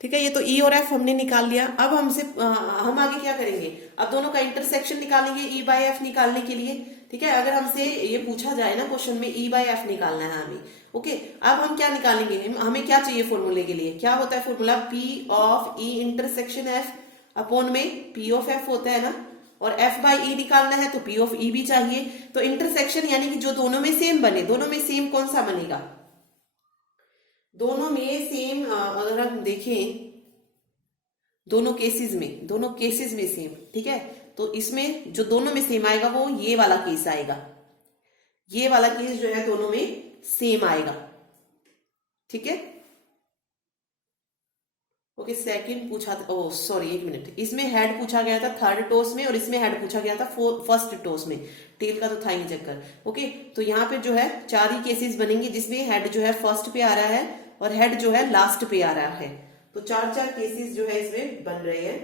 ठीक है, ये तो E और F हमने निकाल लिया। अब हम आगे क्या करेंगे, अब दोनों का इंटरसेक्शन निकालेंगे E बाई एफ निकालने के लिए, ठीक है। अगर हमसे ये पूछा जाए ना क्वेश्चन में E बाई एफ निकालना है हमें, ओके। अब हम क्या निकालेंगे, हमें क्या चाहिए फॉर्मूले के लिए, क्या होता है formula, P of E intersection F upon में P ऑफ F होता है ना, और F बाई E निकालना है तो P ऑफ E भी चाहिए। तो इंटरसेक्शन यानी कि जो दोनों में सेम बने, दोनों में सेम कौन सा बनेगा, दोनों में सेम, अगर हम देखें दोनों केसेस में सेम, ठीक है। तो इसमें जो दोनों में सेम आएगा वो ये वाला केस आएगा, ये वाला केस जो है दोनों में सेम आएगा, ठीक है। ओके, सेकंड पूछा था, ओह सॉरी एक मिनट, इसमें हेड पूछा गया था थर्ड टॉस में, और इसमें हेड पूछा गया था फर्स्ट टॉस में, टेल का तो था ही नहीं चक्कर। ओके, तो यहाँ पे जो है 4 ही केसेस बनेंगे जिसमें हेड जो है फर्स्ट पे आ रहा है और हेड जो है लास्ट पे आ रहा है। तो 4 केसेस जो है इसमें बन रहे हैं,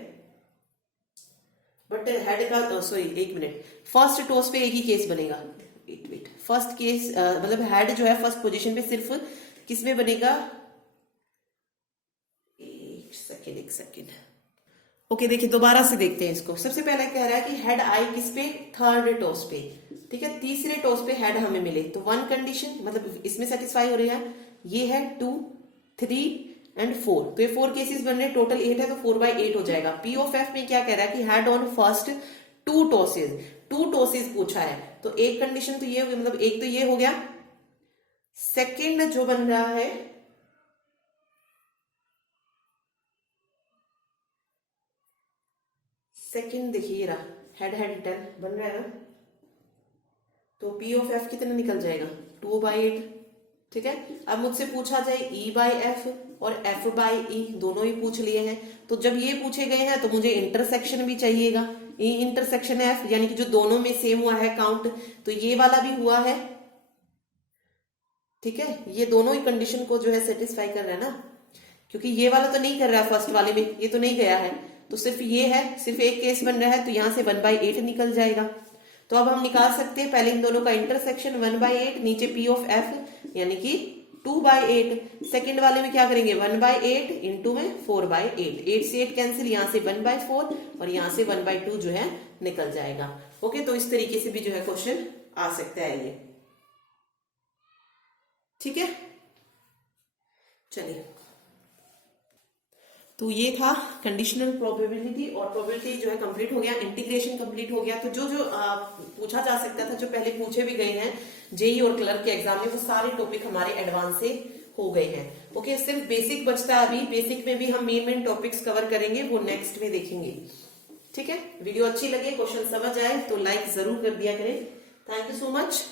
बट हेड का सॉरी एक मिनट, फर्स्ट टॉस पे एक ही केस बनेगा, वेट फर्स्ट केस मतलब हेड जो है फर्स्ट पोजीशन पे सिर्फ किस में बनेगा, एक सेकेंड। ओके, देखिए दोबारा से देखते हैं इसको। सबसे पहले कह रहा है कि हेड आई किस पे, थर्ड टॉस पे, ठीक है। तीसरे टॉस पे हेड हमें मिले तो 1 कंडीशन, मतलब इसमें सेटिस्फाई हो रही है, ये है 2 3 एंड 4, तो ये 4 केसेस बन रहे, टोटल 8 है तो 4/8 हो जाएगा। P ऑफ F में क्या कह रहा है कि हेड ऑन फर्स्ट 2 टॉसेस पूछा है, तो एक कंडीशन तो ये हो गई, मतलब एक तो ये हो गया। सेकंड जो बन रहा है, सेकंड देखिए ये रहा, हेड हेड टेल बन रहा है ना, तो P ऑफ F कितना निकल जाएगा, 2/8, ठीक है। अब मुझसे पूछा जाए E बाई एफ और F बाई E, दोनों ही पूछ लिए हैं, तो जब ये पूछे गए हैं तो मुझे इंटरसेक्शन भी चाहिएगा, E इंटरसेक्शन F यानी कि जो दोनों में सेम हुआ है काउंट, तो ये वाला भी हुआ है, ठीक है। ये दोनों ही कंडीशन को जो है सेटिस्फाई कर रहा है ना, क्योंकि ये वाला तो नहीं कर रहा है फर्स्ट वाले में, ये तो नहीं गया है, तो सिर्फ ये है, सिर्फ एक केस बन रहा है, तो यहां से 1/8 निकल जाएगा। तो अब हम निकाल सकते हैं पहले इन दोनों का इंटरसेक्शन, 1/8, नीचे P ऑफ F यानी कि 2/8। सेकंड वाले में क्या करेंगे 1/8 इंटू में 4/8, 8 से 8 कैंसिल, यहां से 1/4 और यहां से 1/2 जो है निकल जाएगा। ओके, तो इस तरीके से भी जो है क्वेश्चन आ सकता है ये। ठीक है, चलिए, तो ये था कंडीशनल प्रोबेबिलिटी और प्रोबेबिलिटी जो है कंप्लीट हो गया, इंटीग्रेशन कंप्लीट हो गया। तो जो जो पूछा जा सकता था, जो पहले पूछे भी गए हैं जेई और क्लर्क के एग्जाम में, वो सारे टॉपिक हमारे एडवांस से हो गए हैं। ओके, सिर्फ बेसिक बचता है अभी। बेसिक में भी हम मेन टॉपिक्स कवर करेंगे, वो नेक्स्ट में देखेंगे। ठीक है, वीडियो अच्छी लगे, क्वेश्चन समझ आए तो लाइक जरूर कर दिया करें। Thank you so much.